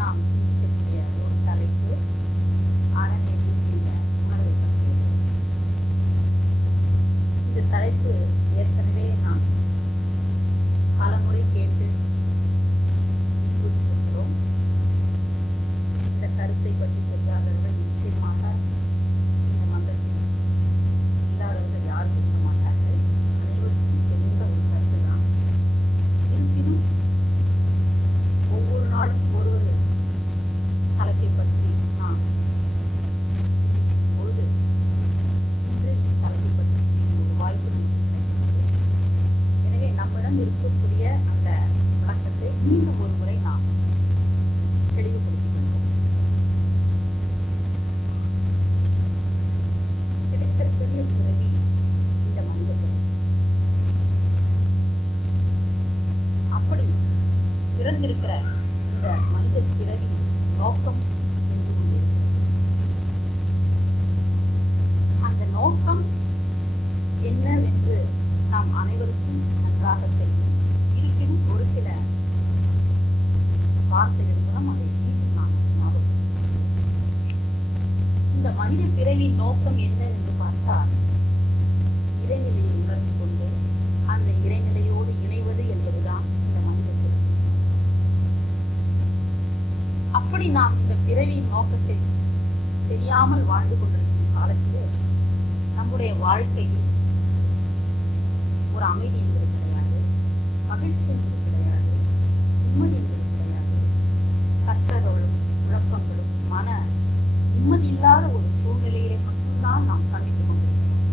நாம் சிந்திக்கக்கூடிய ஒரு தலைப்பு அறநெறி என்ற உணர்வை பற்றியது. இந்த தலைப்பு ஏற்கனவே நாம் பலமுறை கேட்டு இருக்கிறோம். இந்த கருத்தை பற்றி தெரியாதவர்கள் நிச்சயமாக இந்த மன்றத்தில் இல்லாதவர்கள் யாரும் இருக்க மாட்டார்கள். அனைவருக்கும் தெரிந்த ஒரு கருத்து தான். இருப்பினும் ஒவ்வொரு நாளும் ஒரு தலைப்பை பற்றி நாம் பொழுது இன்று தலைப்பை பற்றி ஒரு வாய்ப்பு கிடைக்கிறது. எனவே நம்மிடம் இருக்கக்கூடிய அந்த விளக்கத்தை மீண்டும் ஒரு முறை நாம் தெளிவுபடுத்திக் கொண்டோம். கிடைத்திருக்கிற பிறவி இந்த மனிதர்கள் அப்படி பிறந்திருக்கிற இந்த மனித பிறவி நோக்கம் என்று கொண்டிருக்கிறது. அந்த நோக்கம் என்னவென்று நாம் அனைவருக்கும் நன்றாக தெரியும். இருப்பினும் ஒரு சில வார்த்தைகள் மூலம் அதை மீண்டும் நாம் ஞாபகப்படுத்துகிறோம். இந்த மனித பிறவி நோக்கம் என்ன என்று பார்த்தால், இறைநிலையை உணர்ந்து கொண்டு அந்த இறைநிலையோடு இணைவது என்பதுதான் இந்த மனித பிறவி. அப்படி நாம் இந்த பிறவியின் நோக்கத்தை தெரியாமல் வாழ்ந்து கொண்டிருக்கும் காலத்திலே நம்முடைய வாழ்க்கையில் ஒரு அமைதி என்பது கிடையாது, மகிழ்ச்சி என்பது கிடையாது, நிம்மதி என்பது கிடையாது. கற்றல்களும் குழப்பங்களும் மன நிம்மதி இல்லாத ஒரு சூழ்நிலையிலே மட்டும்தான் நாம் சந்தித்துக் கொண்டிருக்கிறோம்.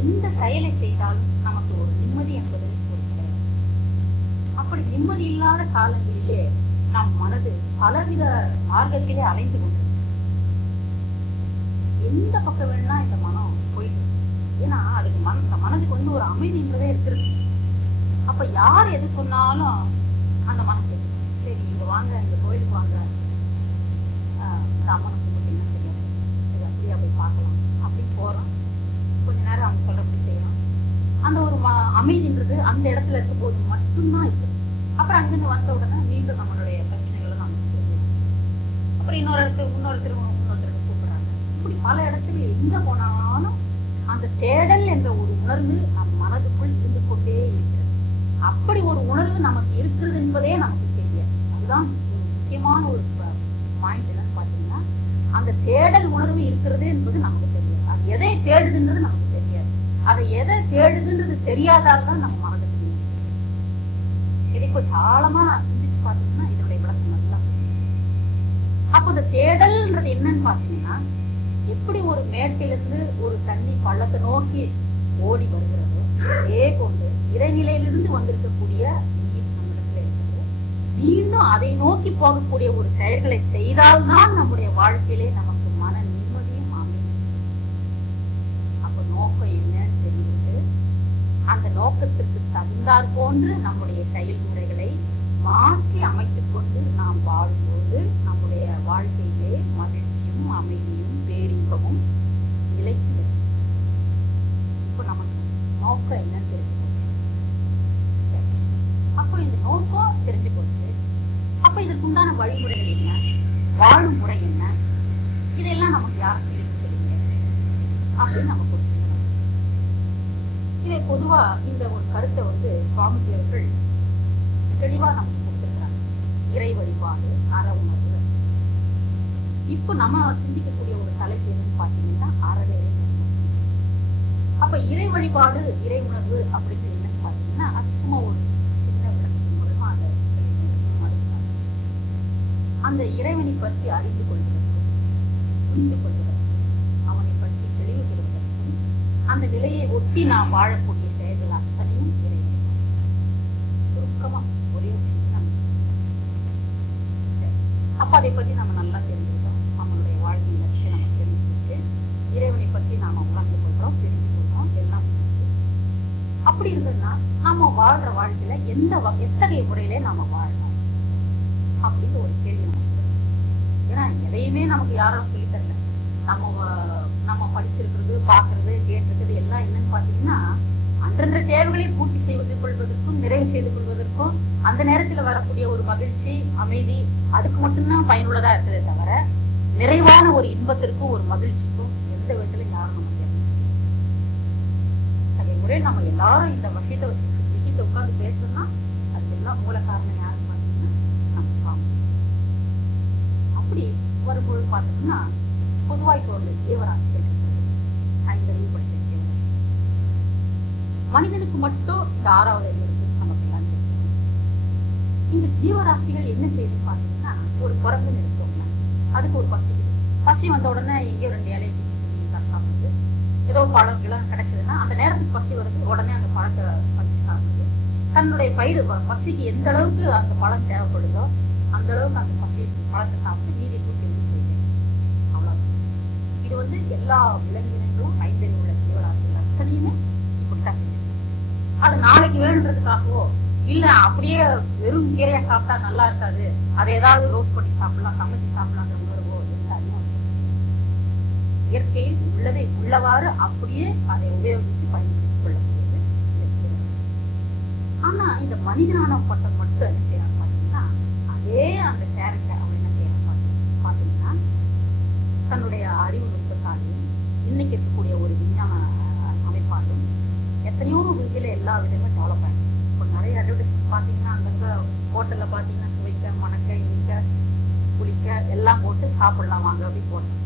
எந்த செயலை செய்தாலும் நமக்கு ஒரு நிம்மதி என்பது ஒரு கிடையாது. அப்படி நிம்மதி இல்லாத காலங்களிலே நம் மனது பலவித மார்க்கத்திலே அலைந்து கொண்டிருக்கும். எந்த பக்கம் வேணா இந்த மனம் போயிட்டு, ஏன்னா அதுக்கு மனதுக்கு வந்து ஒரு அமைதின்றதே இருக்கிறது. அப்ப யார் எது சொன்னாலும் அந்த மனசு சரி இங்க வாங்க, இந்த கோயிலுக்கு வாங்க, இந்த அம்மனை கும்பிட்டீங்கன்னா தெரியாது, சரி அப்படியா போய் பார்க்கலாம் அப்படின்னு போறோம். கொஞ்ச நேரம் அவங்க சொல்லப்படி செய்யறோம். அந்த ஒரு அமைதின்றது அந்த இடத்துல இருக்கும் போது மட்டும்தான் இருக்கு. அப்புறம் அங்கிருந்து வந்த உடனே மீண்டும் நம்மளுடைய பிரச்சனைகளை நம்ம தெரியும். அப்புறம் இன்னொருத்தர் கூப்பிடுறாங்க. இப்படி பல இடத்துல எங்க போனாலும் அந்த தேடல் என்ற ஒரு உணர்வு நம் மனதுக்குள் இருந்து கொண்டே இருக்கிறது. அப்படி ஒரு உணர்வு நமக்கு இருக்கிறது என்பதே நமக்கு தெரியாது. அதுதான் முக்கியமான ஒரு பாயிண்ட். என்னன்னு பாத்தீங்கன்னா, அந்த தேடல் உணர்வு இருக்கிறது என்பது நமக்கு தெரியாது. அது எதை தேடுதுன்றது நமக்கு தெரியாது. அதை எதை தேடுதுன்றது தெரியாதால்தான் நம்ம மனது தெரியும். இதை கொஞ்சம் ஆழமா சிந்திச்சு பாத்தீங்கன்னா இதனுடைய விளக்கம் நல்லா. அப்போ இந்த தேடல்ன்றது என்னன்னு பாத்தீங்கன்னா, எப்படி ஒரு மேட்டிலிருந்து ஒரு தண்ணி பள்ளத்தை நோக்கி ஓடி வருகிறதோ அதே போன்று இறைநிலையிலிருந்து வந்திருக்கக்கூடிய நீர் நம்மிடத்துல இருக்கிறது. மீண்டும் அதை நோக்கி போகக்கூடிய ஒரு செயல்களை செய்தால்தான் நம்முடைய வாழ்க்கையிலே நமக்கு மன நிம்மதியும் அமையும். அப்ப நோக்கம் என்னன்னு தெரியுது. அந்த நோக்கத்திற்கு தகுந்தாற் போன்று நம்முடைய செயல்முறைகளை மாற்றி அமைத்துக் கொண்டு நாம் வாழும்போது நம்முடைய வாழ்க்கையிலே மகிழ்ச்சியும் அமைதியும் பேரின்பமும் நிலைக்கிறது. இப்போ நமக்கு நோக்கம் என்னன்னு தெரிஞ்சு போச்சு. அப்போ இந்த நோக்கம் தெரிஞ்சு போச்சு. அப்ப இதற்கு உண்டான வழிமுறைகள் என்ன, வாழும் முறை என்ன, இதெல்லாம் நமக்கு யாரும் தெரிவிக்கிறீங்க அப்படின்னு நம்ம கொடுத்துருக்கோம். இதை பொதுவா இந்த ஒரு கருத்தை வந்து சுவாமிஜி அவர்கள் தெளிவா நமக்கு கொடுத்திருக்கிறாங்க. இறை வழிபாடு, அற உணர்வு. இப்போ நம்ம சிந்திக்கக்கூடிய ஒரு தலைப்பு என்னன்னு பாத்தீங்கன்னா அறவேலை. அப்ப இறை வழிபாடு, இறை உணர்வு அப்படின்னு என்னன்னு பாத்தீங்கன்னா, அது சும்மா ஒரு சின்ன விளக்கத்தின் மூலமா அதை அந்த இறைவனை பற்றி அறிந்து கொள்வதற்கு, புரிந்து கொள்வதற்கு, அவனை பற்றி தெளிவு பெறுவதற்கும், அந்த நிலையை ஒட்டி நாம் வாழக்கூடிய செயல்கள் அத்தனையும் இறை வழிபாடு. சுருக்கமா ஒரே விஷயம். அப்ப அதை பற்றி நம்ம நல்லா தெரிஞ்சுக்கிட்டோம். நம்மளுடைய வாழ்க்கை லட்சியம் நம்ம தெரிஞ்சுக்கிட்டு இறைவனை பற்றி நாம உணர்ந்து கொள்றோம், தெரிஞ்சு கொள்றோம், எல்லாம். அப்படி இருந்ததுன்னா நாம வாழ்ற வாழ்க்கையில எத்தகைய முறையிலே நாம வாழலாம் அப்படின்னு ஒரு கேள்வி நமக்கு. ஏன்னா எதையுமே நமக்கு யாரும் சொல்லி தரல. நம்ம படிச்சிருக்கிறது, பாக்குறது, கேட்டிருக்கிறது எல்லாம் என்னன்னு பாத்தீங்கன்னா அன்றன்ற தேவைகளை பூர்த்தி செய்து கொள்வதற்கும் நிறைவு செய்து கொள்வதற்கும் அந்த நேரத்துல வரக்கூடிய ஒரு மகிழ்ச்சி அமைதி அதுக்கு மட்டும்தான் பயனுள்ளதா இருக்கிறதே தவிர நிறைவான ஒரு இன்பத்திற்கும் ஒரு மகிழ்ச்சிக்கும் எந்த விதத்துல யாரும் நம்ம அதே முறை நம்ம எல்லாரும் இந்த விஷயத்தை உட்கார்ந்து பேசணும்னா அதுக்கெல்லாம் மூல காரணம் யாருன்னு பாத்தீங்கன்னா நம்ம சுவாமி. அப்படி வரும்பொழுது பார்த்தோம்னா பொதுவாய்க்கு ஒரு ஜீவராசிகள் ஐந்தறிவு படைத்த ஜீவராசி மனிதனுக்கு மட்டும் இந்த 6வது அறிவு இருக்கு நமக்கு எல்லாம் தெரியும். இந்த ஜீவராசிகள் என்ன செய்யுது பாத்தீங்கன்னா ஒரு குரங்கு நிறுத்தோம்ல அதுக்கு ஒரு பசி வந்த உடனே எங்கேயோ 2 இலையை சாப்பிடுது. ஏதோ பழம் எல்லாம் கிடைச்சதுன்னா அந்த நேரத்துக்கு பசி வருது உடனே அந்த பழத்தை பசி சாப்பிடுது. தன்னுடைய பசிக்கு எந்த அளவுக்கு அந்த பழம் தேவைப்படுதோ அந்த அளவுக்கு அந்த பழத்தை சாப்பிட்டு நீரை தூக்கி செய்யுது. அவ்வளவு. இது வந்து எல்லா விலங்கினங்களும் ஐந்தறிவு உள்ள ஜீவராசிகள் அத்தனையுமே இப்படித்தான் செய்யுது. அது நாளைக்கு வேணுன்றதுக்காகவோ இல்ல அப்படியே வெறும் கீரையா சாப்பிட்டா நல்லா இருக்காது அதை ஏதாவது ரோஸ்ட் பண்ணி சாப்பிடலாம் சமைச்சு சாப்பிடலாங்கிற உணர்வோ எல்லாருமே இயற்கையில் உள்ளதை உள்ளவாறு அப்படியே அதை உபயோகித்து பயன்படுத்திக் கொள்ளக்கூடியது. ஆனா இந்த மனிதனான பட்டம் மட்டும் என்ன செய்யறாங்க பாத்தீங்கன்னா அதே அந்த கேரக்டர் அவங்க என்ன செய்யறாங்க பாத்தீங்கன்னா தன்னுடைய அறிவு நுட்பத்தாலும் இன்னைக்கு இருக்கக்கூடிய ஒரு விஞ்ஞான அமைப்பாலும் எத்தனையோ வகையில எல்லா விதமே டெவலப் ஆயிடும். இப்போ நிறைய அட்வர்டைஸ்மெண்ட் பாத்தீங்கன்னா அங்கங்க ஹோட்டல்ல பாத்தீங்கன்னா சுவைக்க மணக்க இனிக்க குளிக்க எல்லாம் போட்டு சாப்பிடலாம் வாங்க அப்படி போட்டோம்.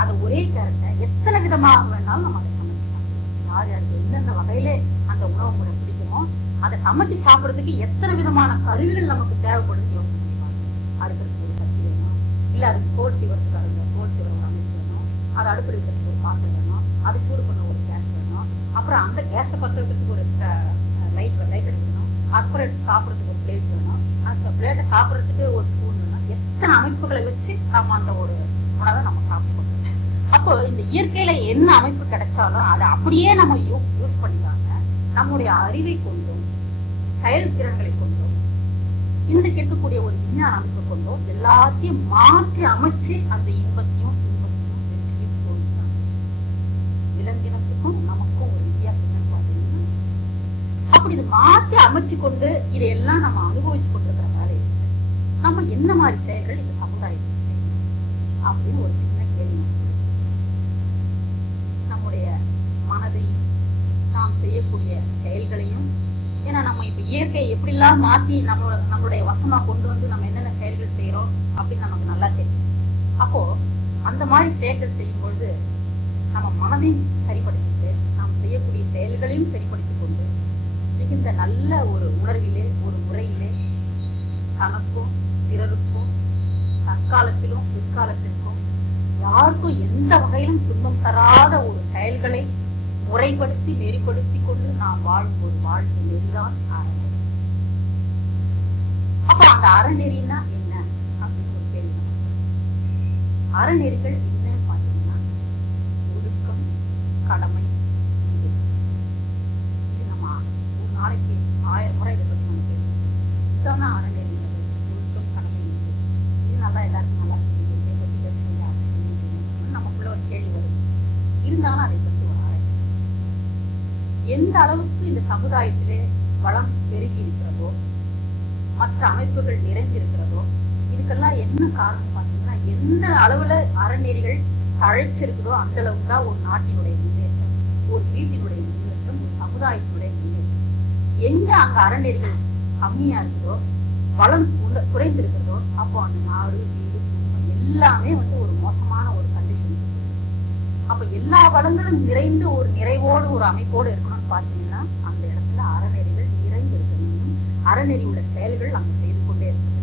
அது ஒரே கேரக்டர் எத்தனை விதமாக வேணாலும் நம்ம அதை சமைக்கலாம். யார் யாருக்கு எந்தெந்த வகையில அந்த உணவு முறை பிடிக்குமோ அதை சமைச்சு சாப்பிடறதுக்கு எத்தனை விதமான கருவிகள் நமக்கு தேவைப்படுது யோசனை பண்ணிப்பாங்க. அடுக்கிறதுக்கு ஒரு கத்தி வேணும் இல்ல அதுக்கு தோல் சிவத்துக்காக தோல் சிவ ஒரு அமைப்பு வேணும் அதை அடுப்பு வைக்கிறதுக்கு ஒரு பாத்திரம் வேணும் அது சூடு பண்ண ஒரு கேஸ் வேணும் அப்புறம் அந்த கேஸை பற்ற வைக்கிறதுக்கு ஒரு லைட் அடிக்கணும் அப்புறம் சாப்பிடறதுக்கு ஒரு பிளேட் வேணும் அந்த பிளேட்டை சாப்பிடறதுக்கு ஒரு ஸ்பூன் வேணும். எத்தனை அமைப்புகளை வச்சு நம்ம அந்த ஒரு உணவை நம்ம சாப்பிடுவோம். அப்போ இந்த இயற்கையில என்ன அமைப்பு கிடைச்சாலும் அதை அப்படியே நம்ம யூஸ் பண்ணிக்காம நம்முடைய அறிவை கொண்டும் செயல்திறன்களை கொண்டும் இன்றைக்கு இருக்கக்கூடிய ஒரு விஞ்ஞான அமைப்பு கொண்டும் எல்லாத்தையும் மாற்றி அமைச்சு அந்த இன்பத்தையும் வெற்றியும் தோன்றும். விலங்கினத்துக்கும் நமக்கும் ஒரு வித்தியாசம் பார்த்தீங்கன்னா அப்படி இதை மாற்றி அமைச்சு கொண்டு இதையெல்லாம் நம்ம அனுபவிச்சு கொண்டிருக்கிற வேலை நம்ம என்ன மாதிரி செயல்கள் இந்த சமுதாயத்தில் செய்யணும் அப்படின்னு ஒரு சின்ன கேள்வி. நம்முடைய மனதையும் நாம் செய்யக்கூடிய செயல்களையும் ஏன்னா நம்ம இப்ப இயற்கையை எப்படிலாம் மாத்தி நம்மளுடைய வசமா கொண்டு வந்து நம்ம என்னென்ன செயல்கள் செய்யறோம் அப்படின்னு நமக்கு நல்லா தெரியும். அப்போ அந்த மாதிரி செயல்கள் செய்யும் பொழுது நம்ம மனதையும் சரிப்படுத்திட்டு நாம் செய்யக்கூடிய செயல்களையும் சரிப்படுத்திக் கொண்டு மிகுந்த நல்ல ஒரு உணர்விலே ஒரு முறையிலே தனக்கும் பிறருக்கும் தற்காலத்திலும் பிற்காலத்திற்கும் யாருக்கும் எந்த வகையிலும் துன்பம் தராத ஒரு செயல்களை முறைப்படுத்தி நெறிப்படுத்திக் கொண்டு நாம் வாழும் ஒரு வாழ்க்கை நெறிதான் அறநெறி. அப்ப அந்த அறநெறினா என்ன அப்படின்னு ஒரு கேள்வி. அறநெறிகள் என்னன்னு பாத்தீங்கன்னா ஒழுக்கம் கடமை இது நம்ம ஒரு நாளைக்கு 1000 முறை இதை பத்தி நம்ம கேட்கணும். இதுதான் அறநெறி ஒழுக்கம் கடமை இது நல்லா எல்லாருக்கும் நல்லா நமக்குள்ள ஒரு கேள்வி வருது. இருந்தாலும் அதை பற்றி ஒரு ஆராய்ச்சி எந்த அளவுக்கு இந்த சமுதாயத்திலே வளம் பெருகி இருக்கிறதோ மற்ற அமைப்புகள் நிறைந்திருக்கிறதோ இதுக்கெல்லாம் என்ன காரணம் பார்த்தீங்கன்னா எந்த அளவுல அறநெறிகள் தழைச்சிருக்கிறதோ அந்த அளவுக்கு தான் ஒரு நாட்டினுடைய முன்னேற்றம் ஒரு வீட்டினுடைய முன்னேற்றம் ஒரு சமுதாயத்தினுடைய முன்னேற்றம். எங்க அங்க அறநெறிகள் கம்மியா இருக்கிறதோ வளம் குறைந்திருக்கிறதோ அப்போ அந்த நாடு வீடு எல்லாமே வந்து ஒரு மோசமான ஒரு கண்டிஷன். அப்ப எல்லா வளங்களும் நிறைந்து ஒரு நிறைவோடு ஒரு அமைப்போடு இருக்கணும்னு பாத்தீங்கன்னா அந்த இடத்துல அறநெறிகள் நிறைந்து இருக்கணும். அறநெறி உள்ள செயல்கள் அங்க செய்து கொண்டே இருக்குது.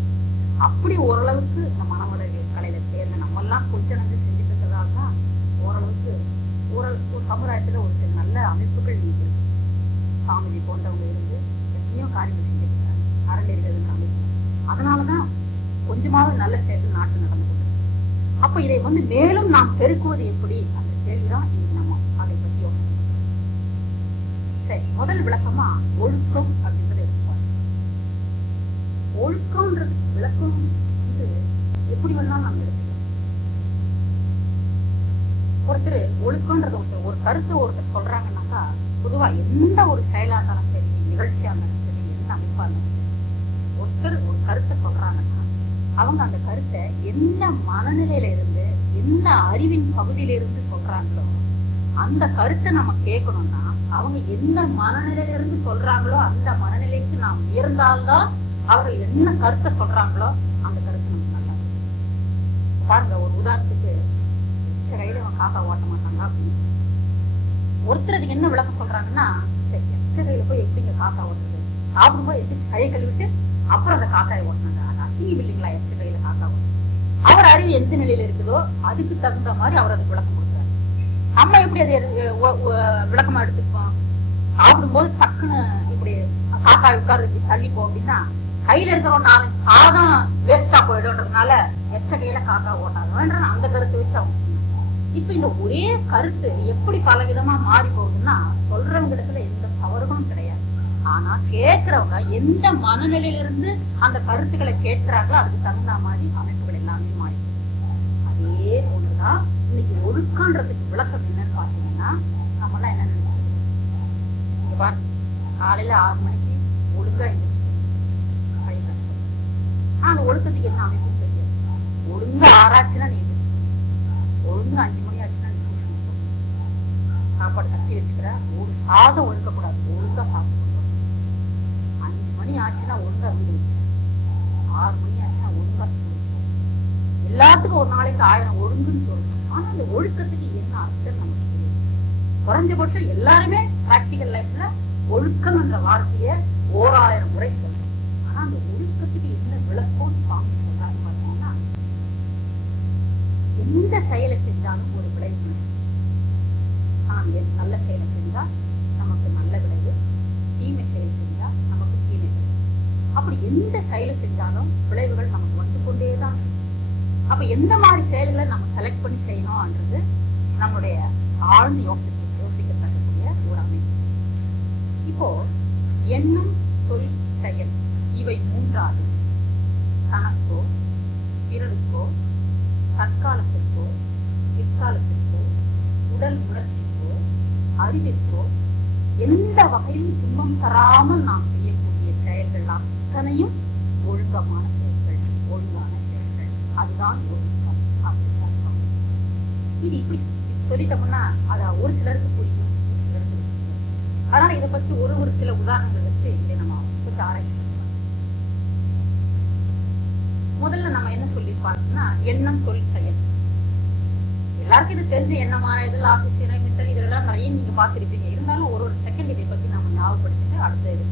அப்படி ஓரளவுக்கு இந்த மனவளவியல் கலையில சேர்ந்து நம்ம எல்லாம் கொஞ்ச நஞ்சு செஞ்சுட்டு இருக்கிறதால ஓரளவுக்கு ஒரு சமுதாயத்துல ஒரு சில நல்ல அமைப்புகள் இருக்கு. சாமிஜி போன்றவங்க இருந்து எத்தனையோ காரியங்கள் செஞ்சிருக்காங்க அறநெறிகள் அமைப்பு. அதனாலதான் கொஞ்சமாவது நல்ல செயல்கள் நாட்டு நடந்து கொண்டு. அப்ப இதை வந்து மேலும் நாம் பெருக்குவது எப்படி அந்த கேள்விதான் இங்க நம்ம அதை பத்தி யோசனை. சரி, முதல் விளக்கமா ஒழுக்கம் அப்படின்றது எடுத்துப்பாரு. ஒழுக்கம்ன்றது விளக்கம் வந்து எப்படி வேணாலும் நம்ம எடுத்துக்கலாம். ஒருத்தர் ஒழுக்கம்ன்றது ஒரு கருத்து ஒருத்தர் சொல்றாங்கன்னாக்கா, பொதுவா எந்த ஒரு செயலா இருந்தாலும் சரி, நிகழ்ச்சியா இருந்தாலும் சரி, எந்த அமைப்பா இருந்தாலும் சரி, ஒருத்தர் ஒரு கருத்தை சொல்றாங்கன்னா அவங்க அந்த கருத்தை எந்த மனநிலையில இருந்து, எந்த அறிவின் பகுதியில இருந்து சொல்றாங்களோ அந்த கருத்தை நம்ம கேட்கணும்னா அவங்க எந்த மனநிலையில இருந்து சொல்றாங்களோ அந்த மனநிலைக்கு நாம் உயர்ந்தால்தான் அவர்கள் என்ன கருத்தை சொல்றாங்களோ அந்த கருத்து நமக்கு நல்லா இருக்கும். பாருங்க, ஒரு உதாரணத்துக்கு கையில அவன் காக்கா ஓட்ட மாட்டாங்க அப்படின்னு ஒருத்தர் அதுக்கு என்ன விளக்கம் சொல்றாங்கன்னா, சரி கையில போய் எப்படிங்க காக்கா ஓட்டுறது, சாப்பிடும்போது எப்படி கையை கழுவிட்டு அப்புறம் அந்த காக்காயை ஓட்டினாங்க, அசிங்கம் இல்லைங்களா கையில காக்கா ஓட்டு. அவர் அறிவு எந்த நிலையில இருக்குதோ அதுக்கு தகுந்த மாதிரி அவர் அதுக்கு விளக்கம் கொடுக்குறாரு. நம்ம எப்படி அதை விளக்கமா எடுத்துப்போம், சாப்பிடும்போது டக்குன்னு இப்படி காக்காய் உட்கார்ந்து இப்படி தள்ளிப்போம் அப்படின்னா கையில இருக்கிற 4 சாதம் வேஸ்டா போயிடும்ன்றதுனால கையில காக்கா ஓட்டாதுன்ற அந்த கருத்தை வச்சு அவங்க. இப்ப இந்த ஒரே கருத்து எப்படி பல விதமா மாறி போகுதுன்னா, சொல்றவங்க இடத்துல எந்த தவறுகளும் கிடையாது. ஆனா கேட்கிறவங்க எந்த மனநிலையில இருந்து அந்த கருத்துக்களை கேட்கிறாங்களோ அதுக்கு தகுந்த மாதிரி அமைப்புகள் எல்லாமே மாறி. அதே போலதான் இன்னைக்கு ஒழுக்கன்றதுக்கு விளக்கம் என்னன்னு பாத்தீங்கன்னா, நம்ம எல்லாம் என்ன நினைக்கிறோம், இங்க பாருங்க, காலையில 6 மணிக்கு ஒழுங்கா அந்த ஒழுக்கத்துக்கு என்ன அமைப்பு தெரியாது. ஒழுங்கா ஆராய்ச்சினா நீ ஒழுங்கா 5 மணி ஆச்சுன்னா சாப்பாடு கட்டி வச்சுக்கிற, ஒரு சாதம் ஒழுக்கக்கூடாது, ஒழுங்கா சாப்பிட்டு 5 மணி ஆச்சுன்னா ஒழுங்கா வீடு வச்சு, 6 மணி ஆச்சுன்னா ஒழுங்கா எல்லாத்துக்கும் ஒரு நாளைக்கு 1000 ஒழுங்குன்னு சொல்லணும். ஆனா அந்த ஒழுக்கத்துக்கு என்ன அர்த்தம் நமக்கு தெரியும். குறைஞ்சபட்சம் எல்லாருமே பிராக்டிக்கல் லைஃப்ல ஒழுக்கம் என்ற வார்த்தையை 1000 முறை சொல்லணும். ஆனா அந்த ஒழுக்கத்துக்கு என்ன விளக்கம் சாமி சொல்றாங்க பாத்தீங்கன்னா, எந்த செயலை செஞ்சாலும் ஒரு விளைவு. நல்ல செயலை செஞ்சா நமக்கு நல்ல விளைவு, தீமை செயலை செஞ்சா நமக்கு தீமை விளைவு. அப்படி எந்த செயலை செஞ்சாலும் விளைவுகள் நமக்கு வந்து கொண்டேதான். அப்ப எந்த மாதிரி செயல்களை நம்ம செலக்ட் பண்ணி செய்யணும்ன்றது நம்முடைய ஆழ்ந்து யோசிக்கத்தக்கக்கூடிய ஒரு அமைப்பு. இப்போ எண்ணம், சொல், செயல் இவை மூன்றாவது தனக்கோ பிறருக்கோ தற்காலத்திற்கோ பிற்காலத்திற்கோ உடல் உணர்ச்சிக்கோ அறிவிற்கோ எந்த வகையிலும் துன்பம் தராமல் நாம் செய்யக்கூடிய செயல்கள் அத்தனையும் ஒழுக்கமான செயல்கள், ஒழுங்கான செயல்கள். அதுதான் ஒழுக்கம். இது இப்படி சொல்லிட்டோம்னா அத ஒரு சிலருக்கு புரியும், ஒரு சிலருக்கு. அதனால இதை பற்றி ஒரு சில உதாரணங்கள் வச்சு இதை நம்ம கொஞ்சம் ஆராய்ச்சி. முதல்ல நம்ம என்ன சொல்லி பார்த்தோம்னா, எண்ணம், சொல், செயல். எல்லாருக்கும் இது தெரிஞ்ச எண்ணமான இதில் ஆசிரியர் மித்தல் இதெல்லாம் நிறைய நீங்க பார்த்திருப்பீங்க. இருந்தாலும் ஒரு செகண்ட் இதை பத்தி நம்ம ஞாபகப்படுத்திட்டு அடுத்த இது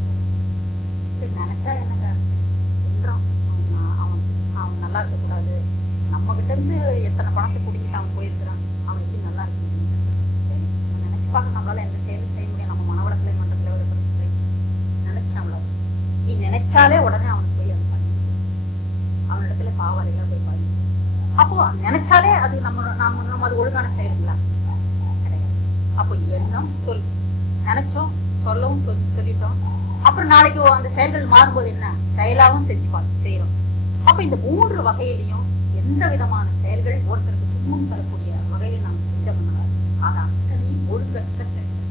நினைச்சா என்னங்க சொல்றான், அவன் நல்லா இருக்கக்கூடாது, நம்ம கிட்ட இருந்து எத்தனை பணத்தை குடிக்கிட்டு அவன் போயிருக்கிறான், அவன் எப்படி நல்லா இருக்கு நினைச்சு பார்க்க நம்மளால எந்த செயலும் செய்ய முடியும். நம்ம மனவளக்கலை மன்றத்துல நினைச்சு அவ்வளவு நீ நினைச்சாலே உடனே அவனுக்கு போய் அது பண்ணி அவனிடத்துல பாவலையா போய் பாரு. அப்போ நினைச்சாலே அது நம்ம அது ஒழுங்கான செயல்களா கிடையாது. அப்போ எண்ணம், சொல், நினைச்சோம், சொல்லவும் சொல்லிட்டோம், அப்புறம் நாளைக்கு அந்த செயல்கள் மாறும்போது என்ன செயலாவும் செஞ்சு செய்யறோம். அப்ப இந்த 3 வகையிலையும் எந்த விதமான செயல்கள் ஒருத்தருக்கு துன்பம் தரக்கூடிய வகையில நாம் செஞ்சோம்னா அது அத்தனையும் ஒழுங்கற்ற செயல்கள்.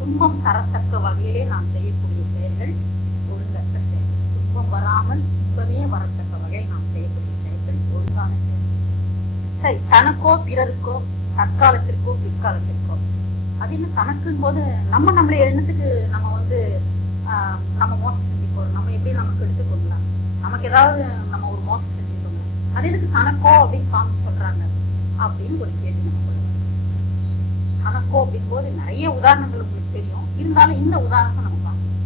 துன்பம் தரத்தக்க வகையிலே நாம் செய்யக்கூடிய செயல்கள் ஒழுங்கற்ற செயல்கள். துன்பம் வராமல் துன்பமே வரத்தக்க வகையில் நாம் செய்யக்கூடிய செயல்கள் ஒழுங்கான செயல்கள். சரி, தனக்கோ பிறருக்கோ தற்காலத்திற்கோ பிற்காலத்திற்கோ அது என்ன தனக்குன்னு போது நம்மளை எண்ணத்துக்கு நம்ம நம்ம மோசம் செஞ்சுக்கணும், நம்ம எப்படி நமக்கு எடுத்துக்கொள்ளலாம், நமக்கு ஏதாவது நம்ம ஒரு மோசம் செஞ்சுக்கணும், அது எதுக்கு தனக்கோ அப்படின்னு சாமி சொல்றாங்க அப்படின்னு ஒரு கேள்வி நம்ம சொல்லலாம். தனக்கோ அப்படின் போது நிறைய உதாரணங்கள் உங்களுக்கு தெரியும், இருந்தாலும் இந்த உதாரணத்தை நம்ம பார்க்கணும்.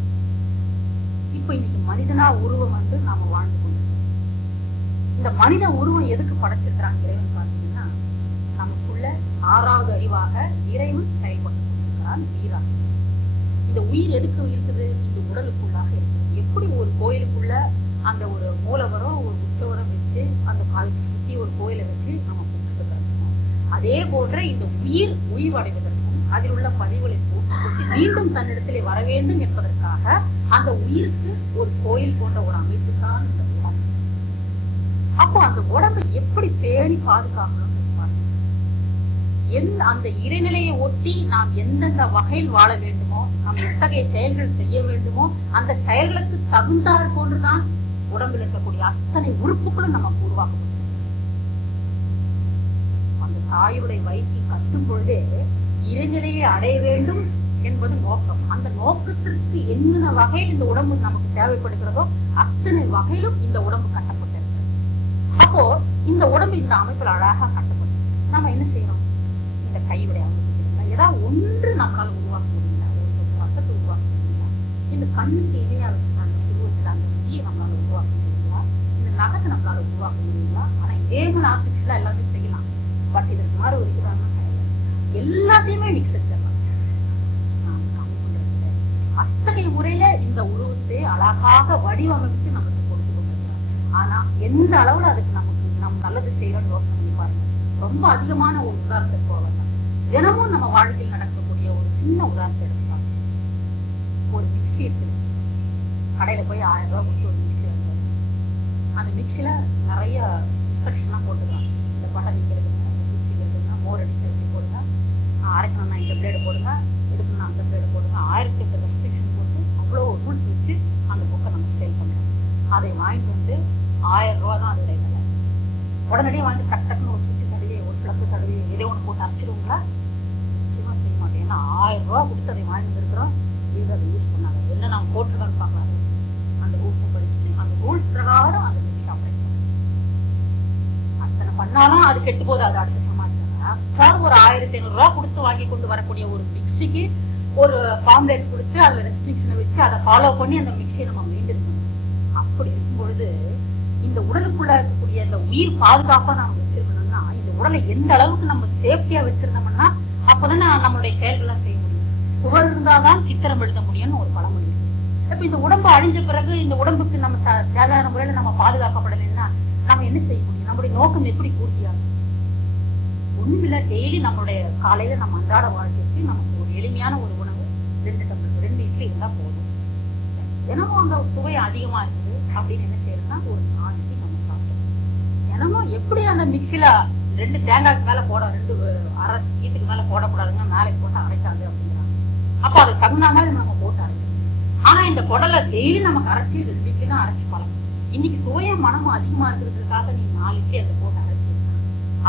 இப்ப இன்னைக்கு மனிதனா உருவம் நாம வாழ்ந்து கொண்டிருக்கோம். இந்த மனித உருவம் எதுக்கு படைச்சிருக்கிறாங்க இறைவன் பார்த்தீங்கன்னா, நமக்குள்ள 6வது அறிவாக இறைவன் செயல்பட்டு கொண்டிருக்கிறான் உயிராக. இந்த உயிர் எதுக்கு இருக்குது, இந்த உடலுக்குள்ளாக இருக்குது. எப்படி ஒரு கோயிலுக்குள்ள அந்த ஒரு மூலவரோ ஒரு உற்சவரம் வச்சு அந்த காலத்தை சுத்தி ஒரு கோயிலை வச்சு நம்ம கும்பிட்டு இருக்கோம், அதே போன்ற இந்த உயிர் உயிர்வடைவதற்கும் அதில் உள்ள பதிவுகளை போட்டு மீண்டும் தன்னிடத்திலே வர வேண்டும் என்பதற்காக அந்த உயிருக்கு ஒரு கோயில் போன்ற ஒரு அமைப்பு தான் இந்த உடம்பு. அப்போ அந்த உடம்பை எப்படி பேணி பாதுகாக்கணும், அந்த இறைநிலையை ஒட்டி நாம் எந்தெந்த வகையில் வாழ வேண்டுமோ, நாம் எத்தகைய செயல்கள் செய்ய வேண்டுமோ, அந்த செயல்களுக்கு தகுந்தாற் போன்றுதான் உடம்பில் இருக்கக்கூடிய அத்தனை உறுப்புகளும் நமக்கு உருவாக்கப்படும். அந்த தாயுடைய வயிற்றில் கட்டும் பொழுதே இறைநிலையை அடைய வேண்டும் என்பது நோக்கம். அந்த நோக்கத்திற்கு என்னென்ன வகையில் இந்த உடம்பு நமக்கு தேவைப்படுகிறதோ அத்தனை வகையிலும் இந்த உடம்பு கட்டப்பட்டிருக்கு. அப்போ இந்த உடம்பு இந்த அமைப்பில் அழகா கட்டப்பட்டு நம்ம என்ன செய்யணும்? இந்த கையுடைய அமைப்பு ஏதாவது ஒன்று நம்மளால உருவாக்க முடியல, வசத்தை உருவாக்க முடியல. இந்த கண்ணுக்கு இணையா வச்சுட்டாங்க உருவத்தில் அந்த விதியை நம்மளால உருவாக்க முடியல, இந்த நகத்தை நம்மளால உருவாக்க முடியல. ஆனா இதேமல் ஆர்டிபிஷியலா எல்லாமே செய்யலாம். பட் இதற்கு மாதிரி இருக்கிறாங்க எல்லாத்தையுமே மிக்ஸ் வச்சிடலாம். அத்தகைய முறையில இந்த உருவத்தை அழகாக வடிவமைத்து நமக்கு கொடுத்து கொண்டிருக்கிறார். ஆனா எந்த அளவுல அதுக்கு நம்ம நல்லது செய்யறோம்னு யோசனை பண்ணி பாருங்க. ரொம்ப அதிகமான ஒரு உதாரணத்தை போவாங்க. தினமும் நம்ம வாழ்க்கையில் நடக்கக்கூடிய ஒரு சின்ன உதாரணத்தை எடுத்துக்கலாம். ஒரு மிக்சி இருக்கு, கடையில போய் 1000 ரூபாய் கொடுத்து ஒரு மிக்சி வாங்க. அந்த மிக்சியில நிறைய இன்ஸ்ட்ரக்ஷன்லாம் போட்டுக்கலாம். இந்த பட்டன் நிற்கிறதுங்க, இந்த மிக்சி இருக்குதுங்க, மோர் அடிக்கிறதுக்கு போடுங்க, அரைக்கணும்னா இந்த பிளேடு போடுங்க, எடுக்கணும்னா அந்த பிளேடு போடுங்க, 1008 ரெஸ்ட்ரிக்ஷன் போட்டு அவ்வளோ ரூல்ஸ் வச்சு அந்த புக்கை நம்ம சேல் பண்ணுறோம். அதை வாங்கிட்டு வந்து 1000 ரூபா தான் அதோடைய விலை. உடனடியே வாங்கி டக்கு டக்குன்னு ஒரு சுற்றி தடவி ஒரு பிளக்கு தடவி எதோ ஒன்று போட்டு அரைச்சிடுவோங்களா? நிச்சயமா செய்ய மாட்டேன். ஏன்னா 1000 ரூபா கொடுத்து அதை வாங்கி வந்துருக்கிறோம், இது அதை யூஸ் பண்ணாங்க. என்ன நாங்கள் போட்டுருக்கான்னு பார்க்கலாம். அந்த ரூல்ஸை படிச்சுட்டு அந்த ரூல்ஸ் பிரகாரம் அந்த மிக்சி ஆப்ரேட் பண்ணுறோம். அத்தனை பண்ணாலும் அது கெட்டு போது, அது அடுத்த சமாளிச்சாங்க. ஒரு 1500 ரூபா கொடுத்து வாங்கி கொண்டு வரக்கூடிய ஒரு மிக்சிக்கு ஒரு ஃபார்ம்லேட் கொடுத்து அதுல ரெஸ்ட்ரிக்ஷனை வச்சு அதை ஃபாலோ பண்ணி அந்த மிக்சியை நம்ம மெயின்டைன் பண்ணணும். அப்படி இருக்கும் பொழுது இந்த உடலுக்குள்ள இருக்கக்கூடிய இந்த உயிர் பாதுகாப்பா நம்ம வச்சிருக்கணும்னா, இந்த உடலை எந்த அளவுக்கு நம்ம சேஃப்டியா வச்சிருந்தோம்னா அப்பதானே நம்மளுடைய செயல்கள்லாம் செய்ய முடியும். சுவர் இருந்தாதான் சித்திரம் எழுத முடியும்னு ஒரு பழமொழி இருக்கு. இப்ப இந்த உடம்பு அழிஞ்ச பிறகு இந்த உடம்புக்கு நம்ம தேவையான முறையில நம்ம பாதுகாக்கப்படலைன்னா நம்ம என்ன செய்ய முடியும்? நம்மளுடைய நோக்கம் எப்படி பூர்த்தியாகும்? ஒண்ணுமில்ல, டெய்லி நம்மளுடைய காலையில நம்ம அன்றாட வாழ்க்கைக்கு நமக்கு ஒரு எளிமையான ஒரு உணவு 2 டம்ளர் 2 இட்லி இருந்தா போதும். தினமும் அந்த சுவை அதிகமா இருக்குது அப்படின்னு என்ன செய்யறதுன்னா ஒரு 4 இட்லி நம்ம சாப்பிட்டோம். தினமும் எப்படி அந்த மிக்சியில 2 தேங்காய்க்கு மேல போட 2 அரை ஈட்டுக்கு மேல போடக்கூடாதுங்க, மேலே போட்டு அரைக்காது அப்படிங்கிறாங்க. அப்போ அது தகுந்த மாதிரி நம்ம போட்டு அரைக்கணும். ஆனா இந்த குடலை டெய்லி நமக்கு அரைச்சி 2 இட்லி தான் அரைச்சி பழகும். இன்னைக்கு சுவைய மனமும் அதிகமா இருக்கிறதுக்காக நீ 4 இட்லி அதை போட்டு அரைச்சி,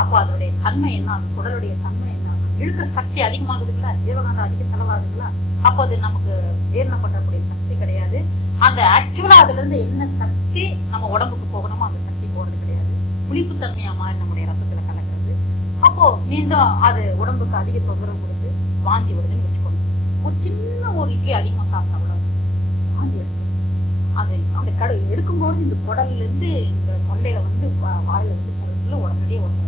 அப்போ அதோடைய தன்மை என்ன? அந்த குடலுடைய தன்மை என்ன? இழுக்கிற சக்தி அதிகமாகுதுங்களா? ஜீவகாந்தம் அதிக செலவாகுதுங்களா? அப்போ அது நமக்கு ஜீரணம் பண்ணக்கூடிய சக்தி கிடையாது. அந்த ஆக்சுவலா அதுல இருந்து என்ன சக்தி நம்ம உடம்புக்கு போகணுமோ அந்த சக்தி போறது கிடையாது. புளிப்பு தன்மையா மாறி நம்முடைய ரத்தத்துல கலக்கிறது. அப்போ மீண்டும் அது உடம்புக்கு அதிக தொந்தரவு கொடுத்து வாந்தி வருதுன்னு வச்சுக்கோங்க. ஒரு சின்ன ஒரு இட்லி அதிகமா சாப்பிட்டா கூட வாந்தி எடுக்கும். அது அந்த கடை எடுக்கும்போது இந்த குடல்ல இருந்து இந்த தொண்டையில வந்து வாயில வந்து உடனடியே ஒரு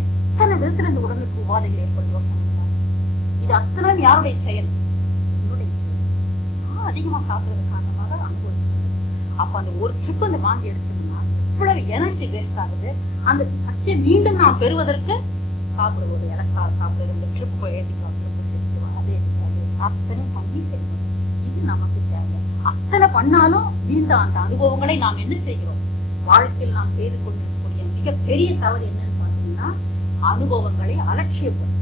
எத்தனை விதத்துல இந்த உடம்புக்கு உபாதைகள் ஏற்படுவோம். இது அத்தனை யாருடைய செயல்? அதிகமா சாப்பிடுறது காரணமாக அனுபவிக்கிறது. அப்ப அந்த ஒரு ட்ரிப் அந்த வாங்கி எடுத்தோம்னா இவ்வளவு எனர்ஜி வேஸ்ட் ஆகுது. அந்த சக்தியை மீண்டும் நாம் பெறுவதற்கு சாப்பிடுவோம். ஒரு இலக்கால் சாப்பிடுறது, இந்த ட்ரிப் ஏற்றிக்கலாம், அதே அத்தனை பண்ணி செய்யணும். இது நமக்கு தேவை. அத்தனை பண்ணாலும் மீண்டும் அந்த அனுபவங்களை நாம் என்ன செய்கிறோம்? வாழ்க்கையில் நாம் செய்து கொண்டிருக்கக்கூடிய மிகப்பெரிய தவறு என்னன்னு பாத்தீங்கன்னா, அனுபவங்களை அலட்சியப்படும்.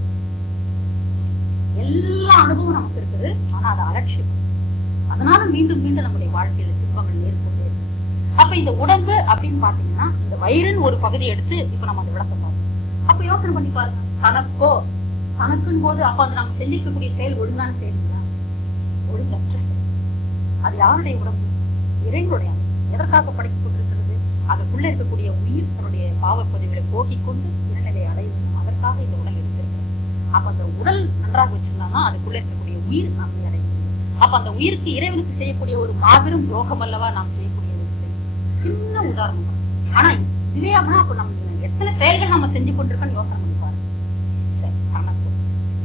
எல்லா அனுபவம் நமக்கு இருக்குது, ஆனா அதை அலட்சியப்படும். அதனால மீண்டும் மீண்டும் நம்முடைய வாழ்க்கையில துன்பங்கள் ஏற்பட்டு இருக்கு. அப்ப இந்த உடம்பு அப்படின்னு பாத்தீங்கன்னா, இந்த வயிறுன்னு ஒரு பகுதியை எடுத்து இப்ப நம்ம அந்த விளக்கம் பார்ப்போம். அப்ப யோசனை பண்ணி பாருங்க, தனக்குன்னு போது அப்ப அது நம்ம செஞ்சிருக்கக்கூடிய செயல் ஒழுங்கான செயல்களா? ஒழுங்கற்ற செயல். அது யாருடைய உடம்பு? இறைவனுடைய. எதற்காக படைக்கப்பட்டிருக்கிறது? அதுக்குள்ள இருக்கக்கூடிய உயிர் தன்னுடைய பாவப்பதிவுகளை போக்கிக் கொண்டு இறைநிலை அடைய வேண்டும். அதற்காக இந்த உடல் இருக்கிறது. அப்ப அந்த உடல் நன்றாக வச்சிருந்தாங்கன்னா அதுக்குள்ள இருக்கக்கூடிய உயிர் நம்மை அடைய முடியும். அப்ப அந்த உயிருக்கு இறைவனுக்கு செய்யக்கூடிய ஒரு மாபெரும் யோகம் அல்லவா நாம் செய்யக்கூடிய சின்ன உதாரணம். ஆனா இதுவே அப்படின்னா அப்ப நம்ம எத்தனை செயல்கள் நம்ம செஞ்சு கொண்டிருக்கோம்னு யோசனை பண்ணி பாருங்க. கணக்கு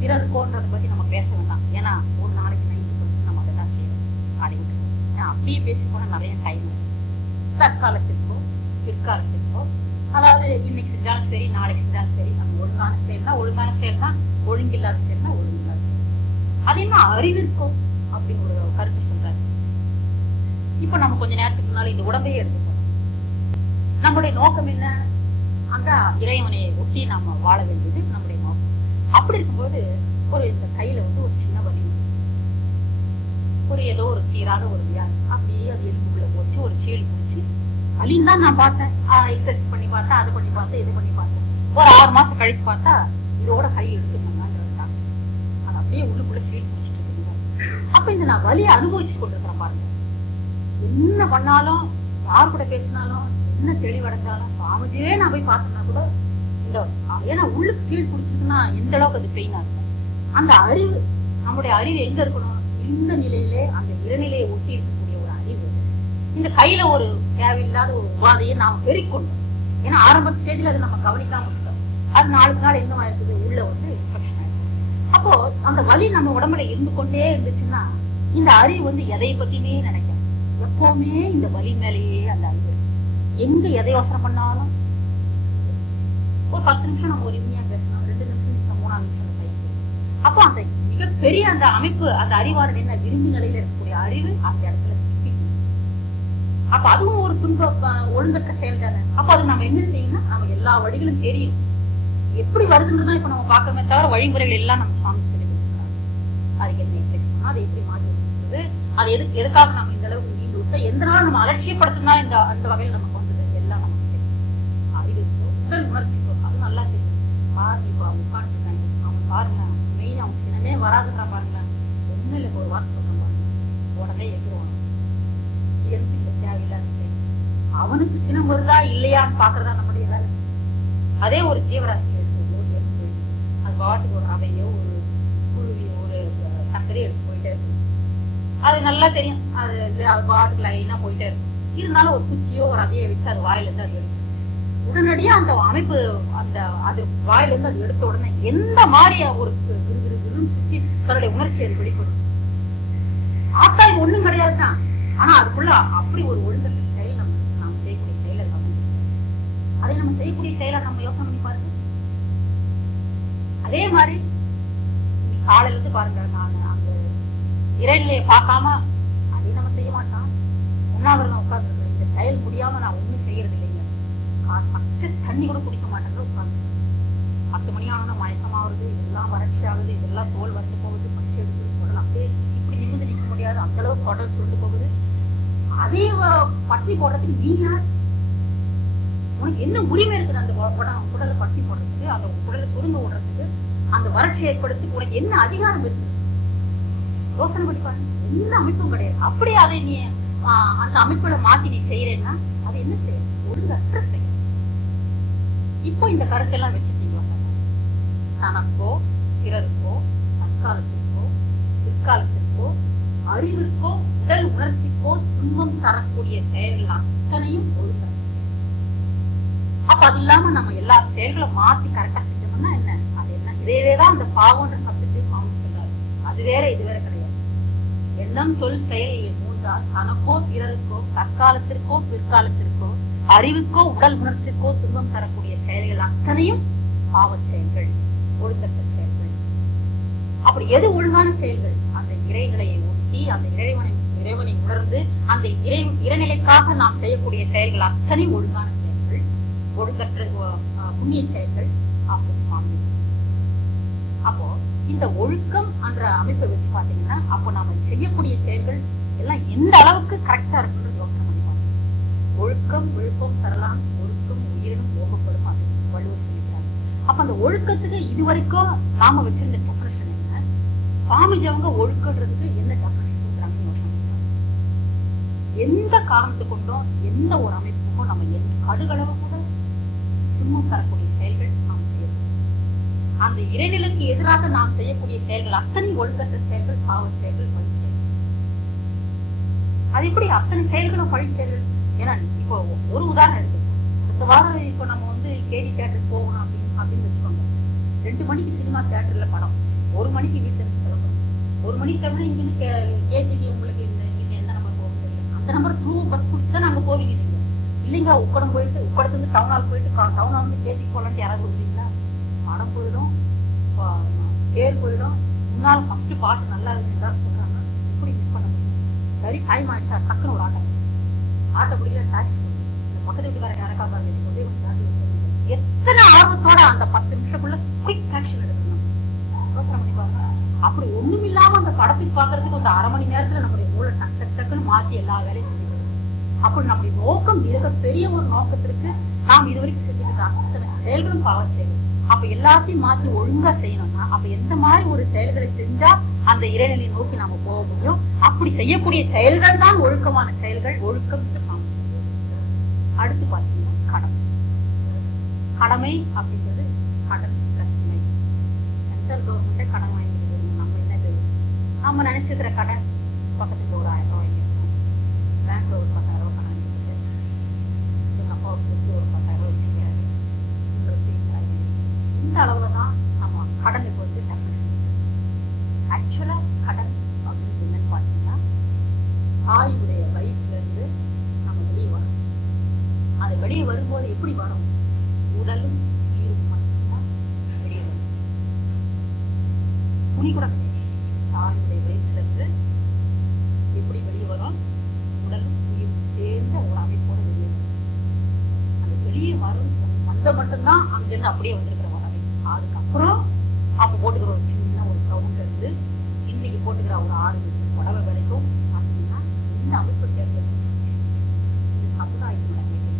பிறருக்கோன்றதை பத்தி நம்ம பேச வேண்டாம். ஏன்னா ஒரு நாளைக்கு 90% நம்ம அதை தான் செய்யணும். அதை விட்டுருவோம். அப்படியே பேசி போனா நிறைய டைம் தற்காலத்திற்கோ பிற்காலத்திற்கோ, அதாவது இன்னைக்கு செஞ்சாலும் சரி நாளைக்கு செஞ்சாலும் சரி, நம்ம ஒழுங்கான செயல்னா ஒழுங்கான செயல் தான், ஒழுங்கில்லாத செயல்னா ஒழுங்கில்லாத செயல். அது என்ன அறிவிற்கும் அப்படின்னு ஒரு கருத்து சொல்றாரு. இப்ப நம்ம கொஞ்ச நேரத்துக்கு முன்னால இந்த உடம்பையே எடுத்துக்கணும். நம்முடைய நோக்கம் என்ன? அந்த இறைவனை ஒட்டி நாம வாழ வேண்டியது நம்முடைய நோக்கம். அப்படி இருக்கும்போது ஒரு இந்த கையில வந்து ஒரு சின்ன வலி, ஒரு ஏதோ ஒரு சீரான ஒரு வியாதி, அப்படியே அது எலும்புக்குள்ள போச்சு, ஒரு சீழ் பிடிச்சு வலின்னு தான் நான் பார்த்தேன். எக்ஸசைஸ் பண்ணி பார்த்தேன், அது பண்ணி பார்த்தேன், இது பண்ணி பார்த்தேன். ஒரு 6 மாசம் கழிச்சு பார்த்தா இதோட கை எடுத்துருந்தாங்க. அது அப்படியே உள்ளுக்குள்ள சீழ் பிடிச்சிட்டு இருக்குங்க. அப்ப இந்த நான் வலியை அனுபவிச்சு கொண்டிருக்கிறேன் பாருங்க. என்ன பண்ணாலும், யார் கூட பேசினாலும், என்ன தெளிவடைஞ்சாலும், சுவாமிஜியே நான் போய் பார்த்தேன்னா கூட இந்த ஏன்னா உள்ளுக்கு கீழ் பிடிச்சிருக்குன்னா எந்த அளவுக்கு அது பெயினா இருக்கும். அந்த அறிவு, நம்முடைய அறிவு எங்க இருக்கணும்? இந்த நிலையிலே அந்த இறைநிலையை ஒட்டி இருக்கக்கூடிய ஒரு அறிவு இந்த கையில ஒரு தேவையில்லாத ஒரு உபாதையை நாம் பெருக்கொண்டோம். ஏன்னா ஆரம்ப ஸ்டேஜ்ல அதை நம்ம கவனிக்காம இருக்கோம். அது நாளுக்கு நாள் என்ன ஆயிருக்குது, உள்ள வந்து இன்ஃபெக்ஷன் ஆயிருக்கு. அப்போ அந்த வலி நம்ம உடம்புல இருந்து கொண்டே இருந்துச்சுன்னா இந்த அறிவு வந்து எதை பத்தியுமே நினைக்கும். எப்பவுமே இந்த வலி மேலேயே அந்த அறிவு எங்க எதை யோசனை பண்ணாலும் ஒரு 10 நிமிஷம் நம்ம ஒரு இனிமையா பேசணும், 2 நிமிஷம் 3 நிமிஷம் பேசணும். அப்போ அந்த மிகப்பெரிய அந்த அமைப்பு, அந்த அறிவானது என்ன விரும்பி நிலையில இருக்கக்கூடிய அறிவு அந்த இடத்துல அப்ப அதுவும் ஒரு துன்ப ஒழுங்கற்ற செயல் தானே. அப்ப அது நம்ம என்ன செய்யணும்னா நம்ம எல்லா வழிகளும் தெரியும் எப்படி வருதுன்றதான் இப்ப நம்ம பார்க்கவே தவிர வழிமுறைகள் எல்லாம் நம்ம சாமி சொல்லி கொடுத்துருக்காங்க. அது என்ன எஃபெக்ட், அதை எப்படி மாற்றி கொடுக்குறது, அது எதுக்காக நம்ம இந்த அளவுக்கு நீண்டு விட்டா எந்த நாளும் நம்ம அலட்சியப்படுத்தினா இந்த அந்த வகையில் நமக்கு வந்தது எல்லாம் நமக்கு தெரியும். அறிவிக்கோ உடல் உணர்ச்சிக்கோ அது நல்லா தெரியும். இப்போ அவங்க உட்காந்துருக்காங்க, அவன் பாருங்க மெயின் அவங்க சினமே வராதுன்றா பாருங்க, ஒன்னும் இல்லை ஒரு வார்த்தை சொல்ல பாருங்க உடனே எதிர்வாங்க. எதுக்கு இந்த தேவையில்லாத அவனுக்கு சினம் வருதா இல்லையான்னு பாக்குறதா நம்முடைய வேலை. அதே ஒரு ஜீவராசி எடுத்து அது பாட்டுக்கு ஒரு அவையோ ஒரு குருவியோ ஒரு சக்கரையோ எடுத்து போயிட்டே இருக்கு. அது நல்லா தெரியும், அது பாட்டுக்கு லைனா போயிட்டே இருக்கும். இருந்தாலும் ஒரு குச்சியோ ஒரு அதையோ வச்சு அது வாயில இருந்து அது எடுக்கும். உடனடியா அந்த அமைப்பு அந்த அது வாயில இருந்து அது எடுத்த உடனே எந்த மாதிரி ஒரு சுத்தி தன்னுடைய உணர்ச்சி அது வெளிப்படும். ஆத்தால் ஒண்ணும் கிடையாதுதான், ஆனா அதுக்குள்ள அப்படி ஒரு ஒழுங்கற்ற செயல் நம்ம செய்யக்கூடிய செயலை அதை நம்ம செய்யக்கூடிய செயலை நம்ம யோசனை பண்ணி பாருங்க. அதே மாதிரி காலையில இருந்து பாருங்க, நான் அந்த இறைநிலையை பார்க்காம அதை நம்ம செய்ய மாட்டான். உண்ணாவிரதம் உட்கார்ந்து இந்த செயல் முடியாம நான் ஒண்ணும் செய்யறது இல்லைங்க. பச்சை தண்ணி கூட குடிக்க மாட்டேங்க உட்கார்ந்து. 10 மணி ஆனா மயக்கமாவது, இதெல்லாம் வறட்சி ஆகுது, இதெல்லாம் தோல் வந்து போகுது, பச்சை எடுத்து உடல் அப்படியே இப்படி நிமிந்து நிற்க முடியாது, அந்த அளவுக்கு உடல் சுருண்டு போகுது. அதே பட்டி போடுறதுக்கு நீ யார்? உனக்கு என்ன உரிமை இருக்குது அந்த உடலை பட்டி போடுறதுக்கு, அந்த உடலை சுருங்க விடுறதுக்கு, அந்த வறட்சி ஏற்படுத்தி உனக்கு என்ன அதிகாரம் இருக்கு? யோசனை பண்ணி பாருங்க. எந்த அமைப்பும் கிடையாது. அப்படியே அதை நீ அந்த அமைப்புல மாத்தி நீ செய்யறேன்னா அது என்ன செய்ய? ஒழுங்கற்ற செய்ய. இப்போ இந்த கருத்தெல்லாம் வச்சுட்டீங்க, தனக்கோ பிறருக்கோ தற்காலத்திற்கோ பிற்காலத்திற்கோ அறிவிற்கோ உடல் உணர்ச்சிக்கோ துன்பம் தரக்கூடிய செயல்கள் அத்தனையும் ஒழுங்க. அப்ப அது இல்லாம நம்ம எல்லா செயல்களும் மாத்தி கரெக்டா செஞ்சோம்னா என்ன, அது என்ன இதேதான் அந்த பாவம்ன்ற சப்ஜெக்ட் பாவம் சொல்றாரு. அது வேற இது வேற கிடையாது. எண்ணம் சொல் செயல் மூன்றால் தனக்கோ பிறருக்கோ தற்காலத்திற்கோ பிற்காலத்திற்கோ அறிவுக்கோ உடல் உணர்ச்சிக்கோ துன்பம் தரக்கூடிய செயல்கள் அத்தனையும் பாவ செயல்கள், ஒழுங்கற்ற செயல்கள். அப்படி எது ஒழுங்கான செயல்கள்? அந்த இறைநிலையை ஒட்டி அந்த இறைவனை உணர்ந்து அந்த இறைநிலைக்காக நாம் செய்யக்கூடிய செயல்கள் அத்தனை ஒழுங்கான செயல்கள், ஒழுங்கற்ற புண்ணிய செயல்கள். அப்போ இந்த ஒழுக்கம் என்ற அமைப்பை வச்சு பாத்தீங்கன்னா அப்போ நாம செய்யக்கூடிய செயல்கள் எல்லாம் எந்த அளவுக்கு கரெக்டா இருக்குன்னு யோசனை பண்ணி பாருங்க. ஒழுக்கம் விழுப்பம் தரலாம், ஒழுக்கம் உயிரினும் போகப்படும் அப்படின்னு வள்ளுவர் சொல்லிட்டாங்க. அப்ப அந்த ஒழுக்கத்துக்கு இதுவரைக்கும் நாம வச்சிருந்த டெஃபினிஷன் என்ன, சுவாமிஜி அவங்க ஒழுக்கன்றதுக்கு என்ன டெஃபினிஷன் கொடுக்குறாங்கன்னு யோசனை பண்ணுறாங்க. எந்த காரணத்தை கொண்டும் எந்த ஒரு அமைப்புக்கும் நம்ம எந்த கடுகளவு கூட சும்மா தரக்கூடிய செயல்கள் நாம் செய்யணும். அந்த இறைநிலைக்கு எதிராக நாம் செய்யக்கூடிய செயல்கள் அத்தனை ஒழுக்கற்ற செயல்கள், பாவ செயல்கள், பழி செயல்கள். அது எப்படி அத்தனை செயல்களும் பழி செயல்கள்? ஏன்னா இப்போ ஒரு உதாரணம் இருக்கு. அடுத்த வாரம் இப்போ நம்ம வந்து கேடி தியேட்டருக்கு போகணும் அப்படின்னு வச்சுக்கோங்க. 2 மணிக்கு சினிமா தியேட்டர்ல படம், 1 மணிக்கு வீட்டுல இருந்து கிளம்பணும். 1 மணிக்கு கிளம்பி இங்கிருந்து கேஜிக்கு உங்களுக்கு இந்த எந்த நம்பர் போக தெரியல, அந்த நம்பர் த்ரூ பஸ் பிடிச்சா நாங்க போவீங்க. நீங்க இல்லைங்க உக்கடம் போயிட்டு உக்கடத்துல டவுனால் போயிட்டு டவுனா வந்து கேஜிக்கு போகலான்ட்டு யாராவது வருவீங்களா? படம் போயிடும், பேர் போயிடும். முன்னால் ஃபர்ஸ்ட் பாட்டு நல்லா இருக்குன்னு சொல்றாங்க. எப்படி மிஸ் பண்ண முடியும்? சரி டைம் ஆயிடுச்சா, டக்குன்னு ஒரு ஆட்டோ பிடிக்கல, டாக்ஸி பக்கத்து வீட்டுக்கார யாருக்கா பாருங்க, எத்தனை ஆர்வத்தோட அந்த 10 நிமிஷத்துக்குள்ள குயிக் ஆக்ஷன் எடுக்கணும். யோசனை பண்ணி பாருங்க. அப்படி ஒண்ணும் இல்லாம அந்த படத்தை பாக்குறதுக்கு அந்த 1/2 மணி நேரத்துல நம்முடைய மூளை டக்குன்னு மாத்தி எல்லா வேலையும் செஞ்சுக்கணும். அப்படி நம்முடைய நோக்கம் மிக பெரிய ஒரு நோக்கத்திற்கு நாம் இதுவரைக்கும் செஞ்சுக்கிட்ட அத்தனை செயல்களும் பவர் செயல். அப்ப எல்லாத்தையும் மாத்தி ஒழுங்கா செய்யணும்னா அப்ப எந்த மாதிரி ஒரு செயல்களை செஞ்சா அந்த இறைநிலையை நோக்கி நாம போக முடியும்? அப்படி செய்யக்கூடிய செயல்கள் தான் ஒழுக்கமான செயல்கள். ஒழுக்கம். அடுத்து பாத்தீங்கன்னா கடமை. கடமை அப்படின்றது கடன் பிரச்சனை. சென்ட்ரல் கவர்மெண்டே கடன் வாங்கிட்டு நம்ம என்னது நம்ம நினைச்சுக்கிற கடன் பக்கத்துக்கு ஒரு 1000 ரூபாய் வாங்கிருக்கோம், பேங்க்ல ஒரு 10,000 ரூபாய் கடன் வாங்கிட்டு எங்க அப்பாவுக்கு ஒரு 10,000 ரூபாய் வச்சுக்காரு. இந்த அளவுலதான் நம்ம கடனுக்கு வந்து ஆக்சுவலா கடன் அப்படின்னு என்னன்னு பாத்தீங்கன்னா தாயுடைய வயிற்றுல இருந்து நம்ம வெளியே வரும். அது வெளியே வரும்போது எப்படி வரும்? உடலும் உயிரும் மட்டும்தான் வெளியே வரும். துணி கூட தாயுடைய வயிற்றுல இருந்து எப்படி வெளியே வரும்? உடலும் உயிரும் சேர்ந்த ஒரு அமைப்போட வெளியே வரும். அது வெளியே வரும் வந்த மட்டும்தான் அங்கிருந்து அப்படியே வந்திருக்கிற ஒரு அமைப்பு. அதுக்கப்புறம் அப்ப போட்டுக்கிற ஒரு சின்ன ஒரு கவுண்ட்ல இருந்து இன்னைக்கு போட்டுக்கிற ஒரு 6 புடவை வரைக்கும் பாத்தீங்கன்னா இந்த அமைப்பு தேர்ந்தெடுத்து இந்த சமுதாயத்தோட அமைப்பு.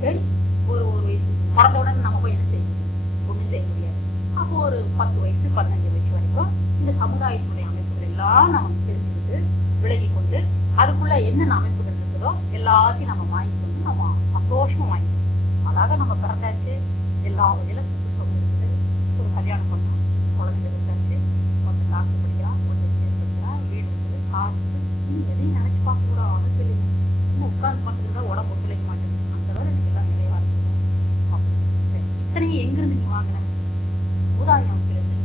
சரி, ஒரு வயசு பிறந்த உடனே நம்ம போய் என்ன செய்ய ஒண்ணும் செய்ய முடியாது. அப்போ ஒரு 10 வயசு 15 வயசு வரைக்கும் இந்த சமுதாயத்தினுடைய அமைப்புகள் எல்லாம் நம்ம தெரிஞ்சுக்கிட்டு விலகி கொண்டு அதுக்குள்ள என்னென்ன அமைப்புகள் இருக்குதோ எல்லாத்தையும் நம்ம வாங்கிக்கொண்டு நம்ம சந்தோஷமா வாங்கிக்கணும். அதாவது நம்ம பிறந்தாச்சு, எல்லா வகையிலும் இருக்குது, ஒரு கல்யாணம் பண்ணோம், குழந்தை இருந்தாச்சு, கொஞ்சம் காசு படிக்கிறான், கொஞ்சம் படிக்கிறான், வீடு இருக்குது, காசு எதையும் நினைச்சு பார்க்க கூட அவனுக்கு இல்லை. இன்னும் உட்கார்ந்து பார்த்துட்டு உடம்பு ஒத்துழைக்க மாட்டேங்குது. அந்த அளவு எனக்கு எல்லாம் நிறைவா இருக்கு. இத்தனையும் எங்கிருந்து நீ வாங்கின? சமுதாய அமைப்பில் இருந்து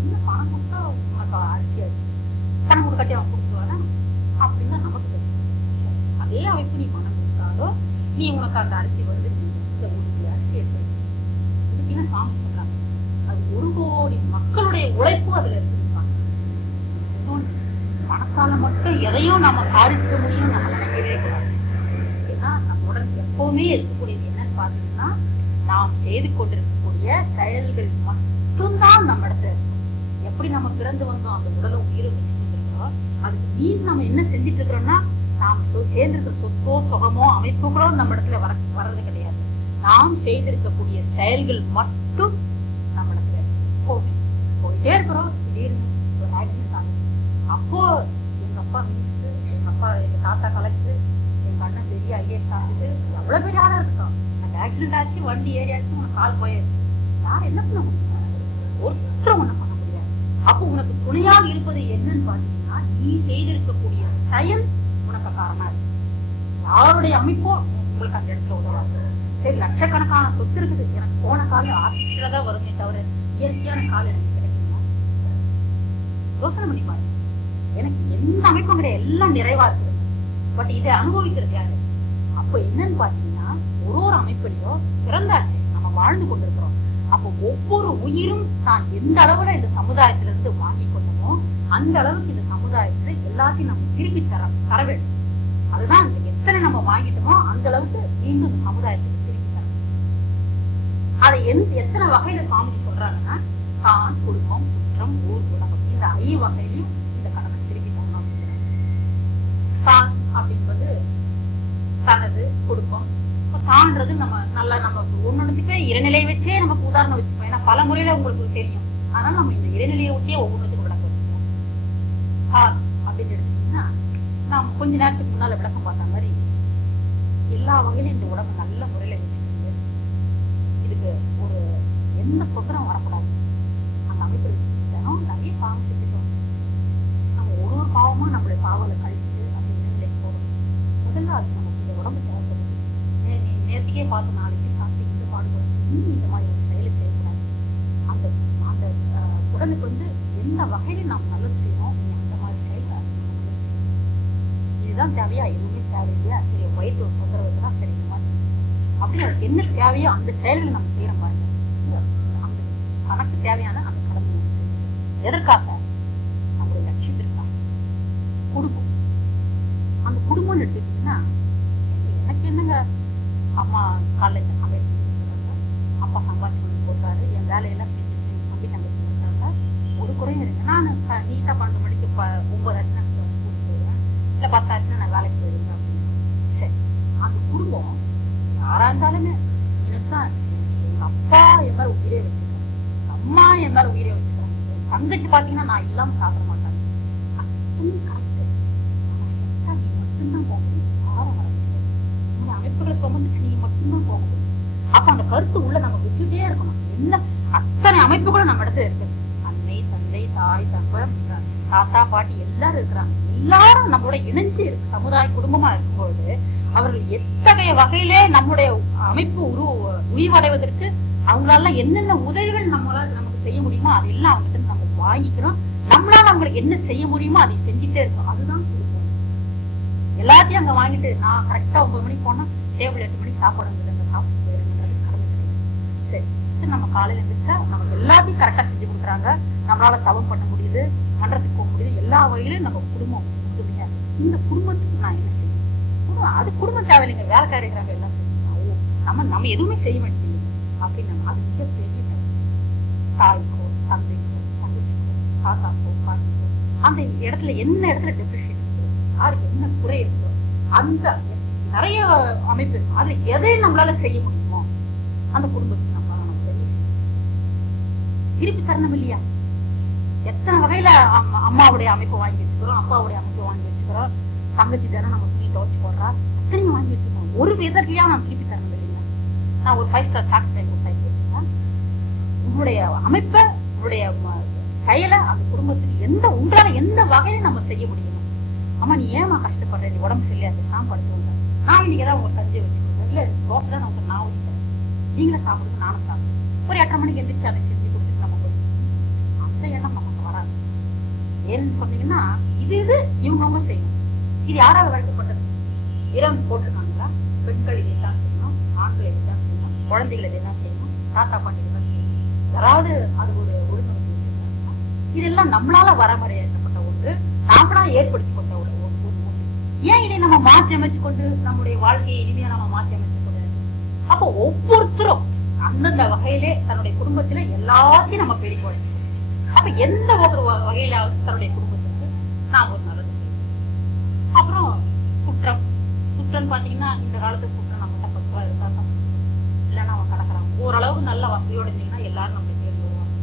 இன்னும் பணம் கொடுத்தா உனக்கு அரிசியாது, பணம் கொடுக்காட்டி அவன் கொடுத்துருவானா அப்படின்னு தான் நமக்கு தெரியும். அதே அமைப்பு நீ பணம் கொடுத்தாலும் நீ உனக்கு அந்த அரிசி வந்து அரிசி ஏற்படுது. இதுக்கு சாமி சொல்றாங்க, அது 1 கோடி மக்களுடைய உழைப்பு அதுல இருந்திருக்காங்க. பணத்தால மட்டும் எதையும் நம்ம சாதிச்சுக்க முடியும் நம்ம நினைக்கவே கூடாது. ஏன்னா நம்முடன் எப்பவுமே இருக்கக்கூடியது என்னன்னு பாத்தீங்கன்னா நாம் செய்து கொண்டிருக்கக்கூடிய செயல்கள் மட்டும்தான் நம்ம இடத்துல இருக்கும். எப்படி நம்ம பிறந்து வந்தோம் அந்த உடலும் உயிரை வச்சுட்டு இருக்கோம், அதுக்கு மீன் நம்ம என்ன செஞ்சுட்டு இருக்கிறோம்னா நாம் சேர்ந்திருக்கிற சொத்தோ சுகமோ அமைப்புகளோ நம்ம இடத்துல வர்றது கிடையாது. நாம் செய்திருக்கக்கூடிய செயல்கள் மட்டும் நம்ம இடத்துல போயிட்டே இருக்கிறோம். திடீர்னு ஒரு ஆக்சிடென்ட் ஆகுது. அப்போ எங்க அப்பா மினிஸ்டர், எங்க அப்பா எங்க தாத்தா கலெக்டர், எங்க அண்ணன் பெரிய ஐஏஎஸ் ஆகுது, எவ்வளவு பெரிய ஆளா இருக்கோம். அந்த ஆக்சிடென்ட் ஆச்சு, வண்டி ஏறியாச்சு, உனக்கு கால் போயிடுச்சு. யார் என்ன பண்ண முடியும்? ஒருத்தரும் ஒண்ணு பண்ண முடியாது. அப்போ உனக்கு துணையாக இருப்பது என்னன்னு பாத்தீங்கன்னா நீ செய்திருக்கக்கூடிய செயல் உனக்கு காரணமா இருக்கு. யாருடைய அமைப்போ உங்களுக்கு அந்த இடத்துல உதவாது. சரி, லட்சக்கணக்கான சொத்து இருக்குது, எனக்கு போன காலம் ஆர்டிபிஷியலா தான் வருமே தவிர இயற்கையான காலம் எனக்கு கிடைக்குமா? யோசனை பண்ணி பாருங்க. எனக்கு எந்த அமைப்பும் கிடையாது, எல்லாம் நிறைவா இருக்குது. பட் இதை அனுபவிக்கிறது யாரு? அப்ப என்னன்னு பாத்தீங்கன்னா ஒரு அமைப்பிலையும் பிறந்தாச்சு, நம்ம வாழ்ந்து கொண்டிருக்கிறோம். அப்போ ஒவ்வொரு உயிரும் தான் எந்த அளவுல இந்த சமுதாயத்திலிருந்து வாங்கி கொண்டோமோ அந்த அளவுக்கு இந்த சமுதாயத்துல எல்லாத்தையும் நம்ம திருப்பி தர வேண்டும். அதுதான் எத்தனை நம்ம வாங்கிட்டோமோ அந்த அளவுக்கு மீண்டும் இந்த சமுதாயத்துக்கு திருப்பி தரணும். அதை எத்தனை வகையில சாமி சொல்றாங்கன்னா தான், குடும்பம், சுற்றம், ஊர், உலகம், இந்த 5 வகையிலையும் இந்த கடனை திருப்பி தரணும் அப்படிங்கிறாங்க. தான் அப்படின்பது தனது, குடும்பம். தான்றது நம்ம நல்லா நம்ம ஒன்னொன்னுக்கு இறைநிலையை வச்சே நமக்கு உதாரணம் வச்சுக்கோம். ஏன்னா பல முறையில உங்களுக்கு தெரியும். அதனால நம்ம இந்த இறைநிலையை ஒட்டியே ஒவ்வொன்றுக்கும் விளக்கம் வச்சுக்கோம். தான் அப்படின்னு எடுத்தீங்கன்னா நாம் கொஞ்ச நேரத்துக்கு முன்னால விளக்கம் பார்த்த மாதிரி எல்லா வகையிலும் இந்த உடம்பு நல்ல முறையில வச்சுக்கிட்டு இதுக்கு ஒரு எந்த சொந்தரம் வரக்கூடாது. அந்த அமைப்பு தினம் நிறைய பாவம் செஞ்சுட்டோம். நம்ம ஒரு பாவமா நம்மளுடைய பாவங்களை கழிச்சுட்டு அந்த இறைநிலைக்கு போகணும். முதல்ல அது நமக்கு இந்த உடம்பு தேவைப்படுது. நேரத்துக்கே பார்த்து நாளைக்கு சாப்பிட்டு இந்த பாடுபடும் இன்னும் இந்த மாதிரி ஒரு செயலை செய்யக்கூடாது. அந்த அந்த உடலுக்கு வந்து எந்த வகையில நாம் நல்லது செய்யணும் அந்த மாதிரி செயல் இதுதான் தேவையா, எதுவுமே தேவையில்லையா, சரி வயிற்று ஒரு தொந்தரவு தான் சரி இந்த மாதிரி அப்படி அதுக்கு என்ன தேவையோ அந்த செயல்களை நம்ம செய்யற பாருங்க. அந்த தனக்கு தேவையான அந்த கடமை எதற்காக? நம்மளுடைய லட்சியத்திற்காக. குடும்பம், அந்த குடும்பம்னு எடுத்துக்கிட்டீங்கன்னா எனக்கு என்னங்க அம்மா காலைல சமையல் அப்பா சம்பாதிச்சு கொண்டு போட்டாரு, என் வேலையெல்லாம் செஞ்சுட்டு தம்பி தங்கச்சி இருக்காங்க, ஒரு குறையும் இருக்கு. நான் நீட்டா 12 மணிக்கு 9 ஆச்சுன்னா ஸ்கூலுக்கு போயிடுவேன், இல்ல 10 ஆச்சுன்னா நான் வேலைக்கு போயிடுவேன் அப்படின்னு. சரி, அந்த குடும்பம் யாரா இருந்தாலுமே எங்க அப்பா என் மேல உயிரே வச்சுக்கிறாங்க, அம்மா என் மேல உயிரே வச்சுக்கிறாங்க, தங்கச்சி பாத்தீங்கன்னா நான் இல்லாம சாப்பிட மாட்டாங்க. அத்தனையும் கரெக்ட். நீ மட்டும்தான் போக முடியும், யாரும் வர முடியாது. உங்களுடைய அமைப்புகளை சுமந்துட்டு நீங்க மட்டும்தான் போக முடியும். அப்ப அந்த கருத்து உள்ள நம்ம வச்சுட்டே இருக்கணும். என்ன அத்தனை அமைப்புகளும் நம்ம இடத்துல இருக்கு. அன்னை, தந்தை, தாய், தகவல், தாத்தா, பாட்டி எல்லாரும் இருக்கிறாங்க. எல்லாரும் நம்மளோட இணைஞ்சு இருக்கு சமுதாய குடும்பமா இருக்கும்போது அவர்கள் எத்தகைய வகையிலே நம்முடைய அமைப்பு உயிர்வடைவதற்கு அவங்களால என்னென்ன உதவிகள் நம்மளால நமக்கு செய்ய முடியுமோ அதெல்லாம் அவங்ககிட்ட நம்ம வாங்கிக்கிறோம். நம்மளால அவங்களுக்கு என்ன செய்ய முடியுமோ அதை செஞ்சுட்டே இருக்கோம். அதுதான் குடும்பம். எல்லாத்தையும் அங்க வாங்கிட்டு நான் கரெக்டா 9 மணிக்கு போனா டேபிள் 8 மணிக்கு சாப்பாடு சாப்பிட்டு போயிருன்றது கடமை கிடையாது. சரி, நம்ம காலையில இருந்துச்சா நமக்கு எல்லாத்தையும் கரெக்டா செஞ்சு கொடுக்குறாங்க, நம்மளால தவம் பண்ண முடியுது, மன்றத்துக்கு போக முடியுது, எல்லா வகையிலும் நம்ம குடும்பம் முழுமையா. இந்த குடும்பத்துக்கு நான் என்ன செய்யணும்? அது குடும்பம் தேவையில்லைங்க, வேலைக்காரி இருக்கிறாங்க, எல்லாம் செய்யணும். நம்ம எதுவுமே செய்ய வேண்டியது அப்படின்னு நம்ம அது மிக பெரிய தாய்க்கோ, தந்தைக்கோ, தங்கச்சிக்கோ, தாத்தாக்கோ, பாட்டிக்கோ அந்த இடத்துல என்ன இடத்துல டெப்ரிஷியேட் இருக்கு, யாருக்கு என்ன குறை இருக்கோ அந்த நிறைய அமைப்பு இருக்கு. அதுல எதை நம்மளால செய்ய முடியுமோ அந்த குடும்பத்துக்கு நம்மளால நம்ம திருப்பி தரணும் இல்லையா? எத்தனை வகையில அம்மாவுடைய அமைப்பு வாங்கி வச்சுக்கிறோம், அப்பாவுடைய அமைப்பு வாங்கி வச்சுக்கிறோம், தங்கச்சி தானே நம்ம துணி துவச்சு போடுறா, அத்தனையும் வாங்கி வச்சுக்கோம். ஒரு விதத்தையா நான் திருப்பி தரணும் இல்லையா? நான் ஒரு 5 ஸ்டார் டாக்ஸ் டைம் வச்சுக்கேன். உங்களுடைய அமைப்பை, உங்களுடைய செயலை அந்த குடும்பத்துக்கு உங்களால எந்த வகையில நம்ம செய்ய முடியும். அம்மா நீ ஏமா கஷ்டப்படுற, நீ உடம்பு சரியாது, சாப்பாடு நான் இன்னைக்கு ஏதாவது உங்க சஞ்சை வச்சுக்கோங்க, இல்ல தோசை தான் உங்களுக்கு நான் ஊற்றிக்கிறேன், நீங்களும் சாப்பிடுங்க நானும் சாப்பிடுறேன், ஒரு 8:30 மணிக்கு எந்திரிச்சு அதை செஞ்சு கொடுத்துட்டு நம்ம அந்த எண்ணம் நமக்கு வராது. ஏன்னு சொன்னீங்கன்னா இது இவங்க செய்யணும். இது யாராவது வழக்கப்பட்டது? இரவு போட்டிருக்காங்களா? பெண்கள் இதைத்தான் செய்யணும், ஆண்கள் இதைத்தான் செய்யணும், குழந்தைகள் இதைத்தான் செய்யணும், தாத்தா பாட்டி இதைத்தான் செய்யணும், யாராவது அது ஒரு ஒழுங்கு வச்சிருக்காங்க. இதெல்லாம் நம்மளால வரமறையப்பட்ட ஒன்று, நாமளா ஏற்படுத்தி கொண்ட ஒரு ஏன் இதை நம்ம மாற்றி அமைச்சு கொண்டு நம்முடைய வாழ்க்கையை இனிமையா நம்ம மாற்றி அமைச்சு கொண்டு அப்போ ஒவ்வொருத்தரும் அந்தந்த வகையிலே தன்னுடைய குடும்பத்துல எல்லாத்தையும் நம்ம பெருக்கணும். அப்ப எந்த ஒரு வகையிலாவது தன்னுடைய குடும்பத்துக்கு நாம் ஒரு நல்லது செய்யணும். அப்புறம் சுற்றம் பாத்தீங்கன்னா இந்த காலத்து சுற்றம் நம்ம 10 ரூபாய் இருந்தா தான், இல்லைன்னா அவன் கிடக்குறான். ஓரளவுக்கு நல்ல வசதியோட இருந்தீங்கன்னா எல்லாரும் நம்ம தேர்ந்து வருவாங்க.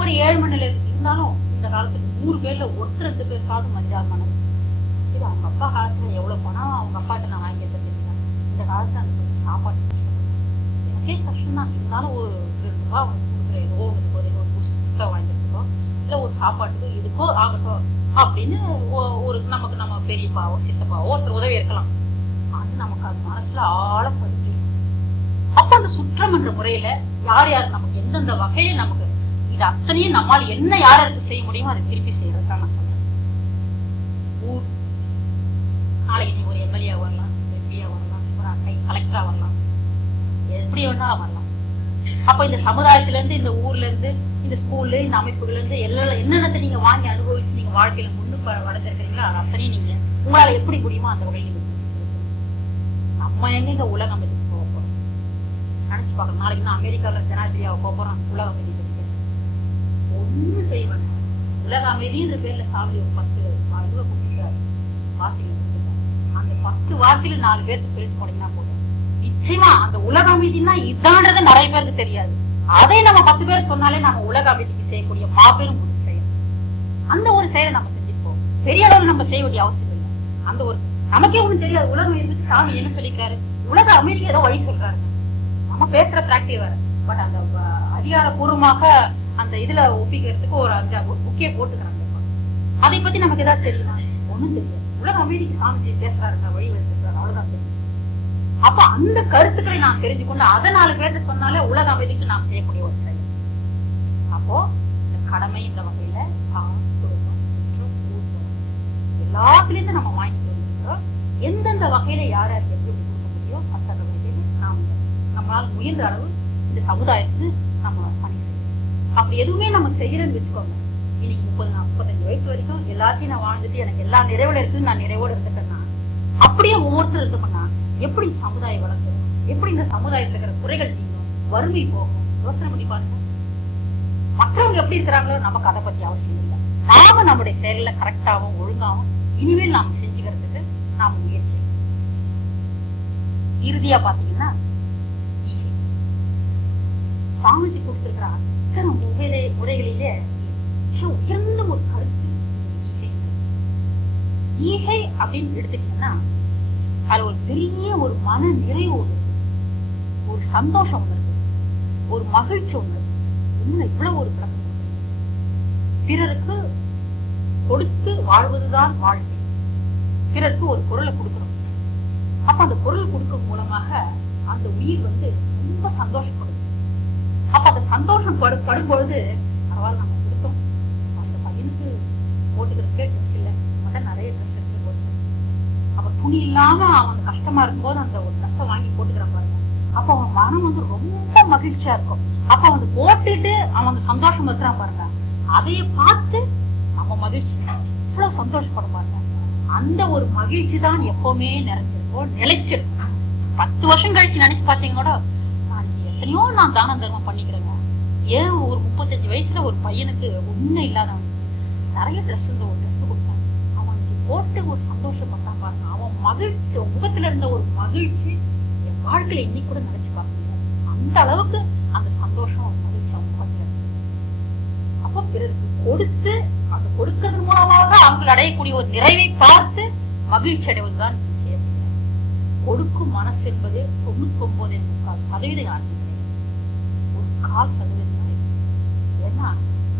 ஒரு 7 மணி நேரம் இருந்தாலும் இந்த காலத்துக்கு 100 பேர்ல 1-2 பேருக்காவது மனிதாபிமானம். இது அவங்க அப்பா காலத்துல எவ்வளவு பணம் அவங்க அப்பாட்ட நான் வாங்கி வச்சிருக்கேன். இந்த காலத்துல அந்த சாப்பாடு எனக்கே கஷ்டம் தான். இருந்தாலும் ஒரு 2 ரூபாய் அவங்க கொடுக்குற ஏதோ ஒரு புஸ்தகம் வாங்கிருக்கோம், இல்ல ஒரு சாப்பாட்டுக்கு இதுக்கோ ஆகட்டும் அப்படின்னு ஒரு நமக்கு நம்ம பெரியப்பாவோ சித்தப்பாவோ ஒருத்தர் உதவி இருக்கலாம். அது நமக்கு அது மனசுல ஆழ பதிஞ்சு. அப்ப அந்த சுற்றம் என்ற முறையில யார் யார் நமக்கு எந்தெந்த வகையில நமக்கு இது அத்தனையும் நம்மால் என்ன யாருக்கு செய்ய முடியுமோ அதை திருப்பி செய்யறதுதான் நான் சொல்றேன். ஊர் நாளைக்கு நீ ஒரு எம்எல்ஏ வரலாம், எம்பியா வரலாம், ஒரு கலெக்டரா வரலாம், எப்படி வேணாலும் வரலாம். அப்ப இந்த சமுதாயத்துல இருந்து, இந்த ஊர்ல இருந்து, இந்த ஸ்கூல்ல, இந்த அமைப்புகள்ல இருந்து என்னென்னத்தை நீங்க வாங்கி அனுபவிச்சு நீங்க வாழ்க்கையில முன்னுக்கு வளர்ந்துருக்கீங்களோ அது அத்தனையும் நீங்க உங்களால எப்படி முடியுமோ அந்த வகையில் நம்ம எங்க உலக அமைப்புக்கு போக போறோம் நினைச்சு பாக்கணும். நாளைக்கு நான் அமெரிக்கால ஜனாதிபதியாக போக போறோம், உலக அமைதி ஒண்ணு செய்வேன். உலக அமைதின்ற பேர்ல சாமி ஒரு 10 கொடுத்துட்டாரு, வார்த்தைகள் கொடுத்துட்டாரு. அந்த 10 வார்த்தையில 4 பேருக்கு சொல்லிட்டு போனீங்கன்னா போதும். நிச்சயமா அந்த உலக அமைதினா இதான்றது நிறைய பேருக்கு தெரியாது. அதை நம்ம 10 பேர் சொன்னாலே நம்ம உலக அமைதிக்கு செய்யக்கூடிய மாபெரும் ஒரு செயல். அந்த ஒரு செயலை நம்ம செஞ்சுப்போம். பெரிய அளவில் நம்ம செய்ய வேண்டிய அவசியம் இல்லை. அந்த ஒரு நமக்கே ஒண்ணு தெரியாது. உலகம் இருந்து சாமி என்ன சொல்லிருக்காரு, உலக அமைதிக்கு ஏதோ வழி சொல்றாரு. நம்ம பேசுற பிராக்டிஸ் வேற. பட் அந்த அதிகாரப்பூர்வமாக அந்த இதுல ஒப்பிக்கிறதுக்கு ஒரு புக்கிய போட்டுக்கிறாங்க. அதை பத்தி நமக்கு ஏதாவது தெரியுமா? ஒண்ணும் தெரியாது. உலக அமைதிக்கு சாமி பேசுறாருங்க, வழி வச்சிருக்காரு, அவ்வளவுதான் தெரியும். அப்ப அந்த கருத்துக்களை நாம் தெரிஞ்சுக்கொண்டு அதை 4 பேர்த்து சொன்னாலே உலக அமைதிக்கு நாம் செய்யக்கூடிய ஒரு செயல். அப்போ இந்த கடமை இந்த வகையில எல்லாத்துலேருந்து நம்ம வாங்கிட்டு வந்துருக்கிறோம். எந்தெந்த வகையில யார் யாருக்கு எப்படி கொடுக்க முடியும் அத்தனை வகையில நாம் நம்மளால முயன்ற அளவு இந்த சமுதாயத்துக்கு நம்ம பணி செய்யணும். அப்படி எதுவுமே நம்ம செய்யறேன்னு வச்சுக்கோங்க, இன்னைக்கு 30-35 வயசு வரைக்கும் எல்லாத்தையும் நான் வாழ்ந்துட்டு எனக்கு எல்லா நிறைவுல இருக்கு, நான் நிறைவோட இருந்துட்டேன்னா அப்படியே ஒவ்வொருத்தர் இருந்தோம்னா எப்படி சமுதாயம் வளர்க்கணும், எப்படி இந்த சமுதாயத்துல இருக்கிற குறைகள் தீரும், வறுமை போகும், யோசனை பண்ணி பாருங்க. மற்றவங்க எப்படி இருக்கிறாங்களோ நமக்கு அதை பத்தி அவசியம் இல்லை. நாம நம்முடைய செயல்ல கரெக்டாகவும் ஒழுங்காகவும் இனிமேல் நாம செஞ்சுக்கிறதுக்கு நாம முயற்சி. இறுதியா பாத்தீங்கன்னா சாமிஜி கொடுத்திருக்கிற அத்தனை உரைகளிலே உயர்ந்த ஒரு கருத்து ஈகை அப்படின்னு எடுத்துட்டீங்கன்னா அது ஒரு பெரிய ஒரு மன நிறைவு ஒண்ணு, ஒரு சந்தோஷம் ஒண்ணு, ஒரு மகிழ்ச்சி ஒண்ணு. இன்னும் இவ்வளவு ஒரு விளக்கம். பிறருக்கு கொடுத்து வாழ்வதுதான் வாழ்க்கை. பிறருக்கு ஒரு பொருளை கொடுக்கணும். அப்ப அந்த பொருள் கொடுக்கும் மூலமாக அந்த உயிர் ரொம்ப சந்தோஷப்படும். அப்ப அந்த சந்தோஷம் படும் பொழுது பரவாயில்ல நம்ம கொடுத்தோம், அந்த பையனுக்கு போட்டுக்கிறதுக்கே ட்ரெஸ் இல்லை, மட்டும் நிறைய ட்ரெஸ் எடுத்து போட்டு அப்ப துணி இல்லாம அவன் கஷ்டமா இருக்கும்போது அந்த ஒரு ட்ரெஸ்ஸை வாங்கி போட்டுக்கிற பாருங்க. அப்ப அவன் மனம் ரொம்ப மகிழ்ச்சியா இருக்கும். அப்ப அவன் போட்டுட்டு அவன் சந்தோஷம் இருக்கிறான் பாருங்க, அதைய பார்த்து நம்ம மகிழ்ச்சி இவ்வளவு சந்தோஷப்படும் பாருங்க. அந்த ஒரு மகிழ்ச்சி தான் எப்பவுமே நிறைஞ்சிருக்கும், நிலைச்சிருக்கும். 10 வருஷம் கழிச்சு நினைச்சு பாத்தீங்கன்னா எத்தனையோ நான் தானம் தர்மம் பண்ணிக்கிறேங்க. ஏன் ஒரு 35 வயசுல ஒரு பையனுக்கு ஒண்ணு இல்லாதவன் நிறைய ட்ரெஸ் ஒரு ட்ரெஸ் கொடுத்தான், அவனுக்கு போட்டு ஒரு சந்தோஷப்பட்டான் பாருங்க. அவன் மகிழ்ச்சி முகத்துல இருந்த ஒரு மகிழ்ச்சி என் வாழ்க்கையில இன்னைக்கு கூட நினைச்சு பார்க்க அந்த அளவுக்கு அந்த சந்தோஷம் மகிழ்ச்சி அவன் முகத்துல. அப்ப பிறருக்கு கொடுத்து அந்த கொடுக்கிறது மூலமாக அவங்க அடையக்கூடிய ஒரு நிறைவை பார்த்து மகிழ்ச்சி அடைவதுதான் கொடுக்கும் மனசு என்பது 99.4% ஒரு 1/4%. ஏன்னா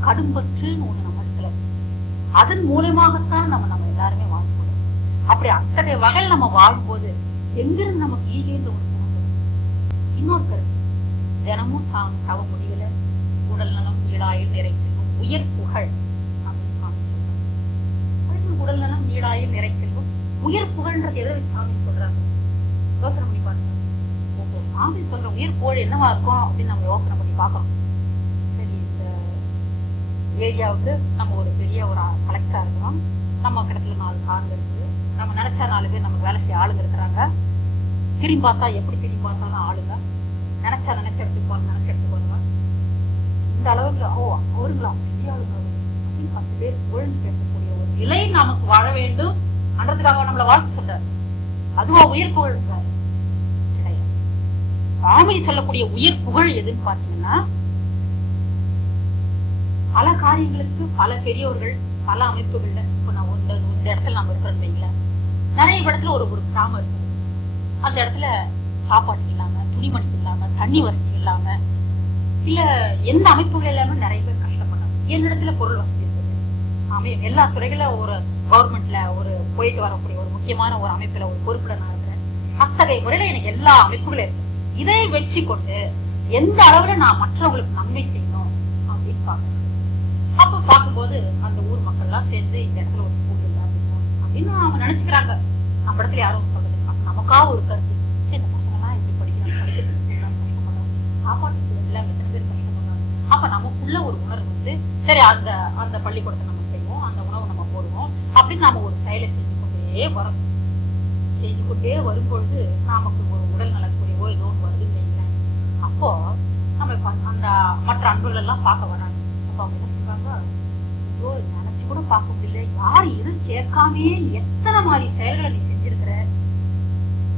கடும்பற்றுன்னு ஒண்ணு நம்ம இடத்துல அதன் மூலமாகத்தான் நம்ம எல்லாருமே வாழ்க்கணும். அப்படி அத்தகைய வகையில் நம்ம வாழும்போது எங்கிருந்து நமக்கு ஈகேன்ற ஒரு இன்னொரு கருத்து, தினமும் தவ முடியல உடல் நலம் ஈடாயில் நிறைச்செல்லும் உயர் புகழ் அப்படின்னு உடல் நலம் ஈடாயில் நிறைச்செல்லும் உயர் புகழ்ன்றது எதை சாமி சொல்றாங்க யோசனை பண்ணி பாருங்க. சாமி சொல்ற உயிர் புகழ் என்னவா இருக்கும் அப்படின்னு நம்ம யோசனை பண்ணி பார்க்கணும். சரி, இந்த ஏரியாவுக்கு நம்ம ஒரு பெரிய ஒரு கலெக்டரா இருக்கிறோம், நம்ம கிடத்துல 4 கார்கள் இருக்கு, நம்ம நினைச்சா 4 பேர் நமக்கு வேலை செய்ய ஆளுங்க இருக்கிறாங்க. திரும்பி பார்த்தா எப்படி திரும்பி பார்த்தாலும் ஆளுங்க, நினைச்சா நினைச்ச இடத்துக்கு போறாங்க, நினைச்ச இடத்துக்கு போறாங்க. இந்த அளவுக்கு அவருங்களா பெரிய ஆளுங்க அப்படின்னு 10 பேர் புகழ்ந்து பேசக்கூடிய ஒரு நிலை நமக்கு வாழ வேண்டும் அன்றதுக்காக நம்மள வாழ்த்து சொல்றாரு. அதுவா உயிர் புகழ் இருக்காரு கிடையாது. சாமி சொல்லக்கூடிய உயிர் புகழ் எதுன்னு பாத்தீங்கன்னா பல காரியங்களுக்கு பல பெரியவர்கள் பல அமைப்புகள்ல இப்ப நான் இந்த இடத்துல நம்ம இருக்கிறோம் வைங்கள, நிறைய இடத்துல ஒரு கிராமம் இருக்கு. அந்த இடத்துல சாப்பாடு இல்லாம, துணிமணி இல்லாம, தண்ணி வசதி இல்லாம, இல்ல எந்த அமைப்புகள் இல்லாம நிறைய பேர் கஷ்டப்பட்டாங்க. என்னிடத்துல பொருள் வசதி இருக்குது, எல்லா துறைகள ஒரு கவர்மெண்ட்ல ஒரு போயிட்டு வரக்கூடிய ஒரு முக்கியமான ஒரு அமைப்புல ஒரு பொறுப்புல நான் இருக்கிறேன். அத்தகைய முறையில எனக்கு எல்லா அமைப்புகளும் இருக்கு. இதை வச்சு கொண்டு எந்த அளவுல நான் மற்றவங்களுக்கு நன்மை செய்யணும் அப்படின்னு பாக்குறேன். அப்ப பார்க்கும்போது அந்த ஊர் மக்கள் எல்லாம் சேர்ந்து இந்த இடத்துல ஒரு ஸ்கூல் இல்ல அப்படின்னு அவங்க நினைச்சுக்கிறாங்க. நம்ம இடத்துல யாரும் சொல்றது நமக்கா ஒரு கருத்து, இந்த பசங்க எல்லாம் இப்படி படிக்கிறாங்க, படிக்கிறதுக்கு கஷ்டப்படுறாங்க, சாப்பாட்டுக்கு எல்லாம் எத்தனை பேர் கஷ்டப்படுறாங்க. அப்ப நமக்குள்ள ஒரு உணர்வு சரி அந்த பள்ளிக்கூடத்தை நம்ம செய்வோம், அந்த உணவு நம்ம போடுவோம் அப்படின்னு நாம ஒரு செயலை செஞ்சு கொண்டே வரும்பொழுது நமக்கு ஒரு உடல் நலக்குறைவோ ஏதோ ஒன்று வருதுன்னு வைங்களேன். அப்போ நம்ம அந்த மற்ற அன்புகள் எல்லாம் பார்க்க வராங்க. அப்ப அவங்க என்ன சொல்றாங்க, ஐயோ நினைச்சு கூட பார்க்க முடியல, யார் இது சேர்க்காமே எத்தனை மாதிரி செயல்களை நீ செஞ்சிருக்கிற.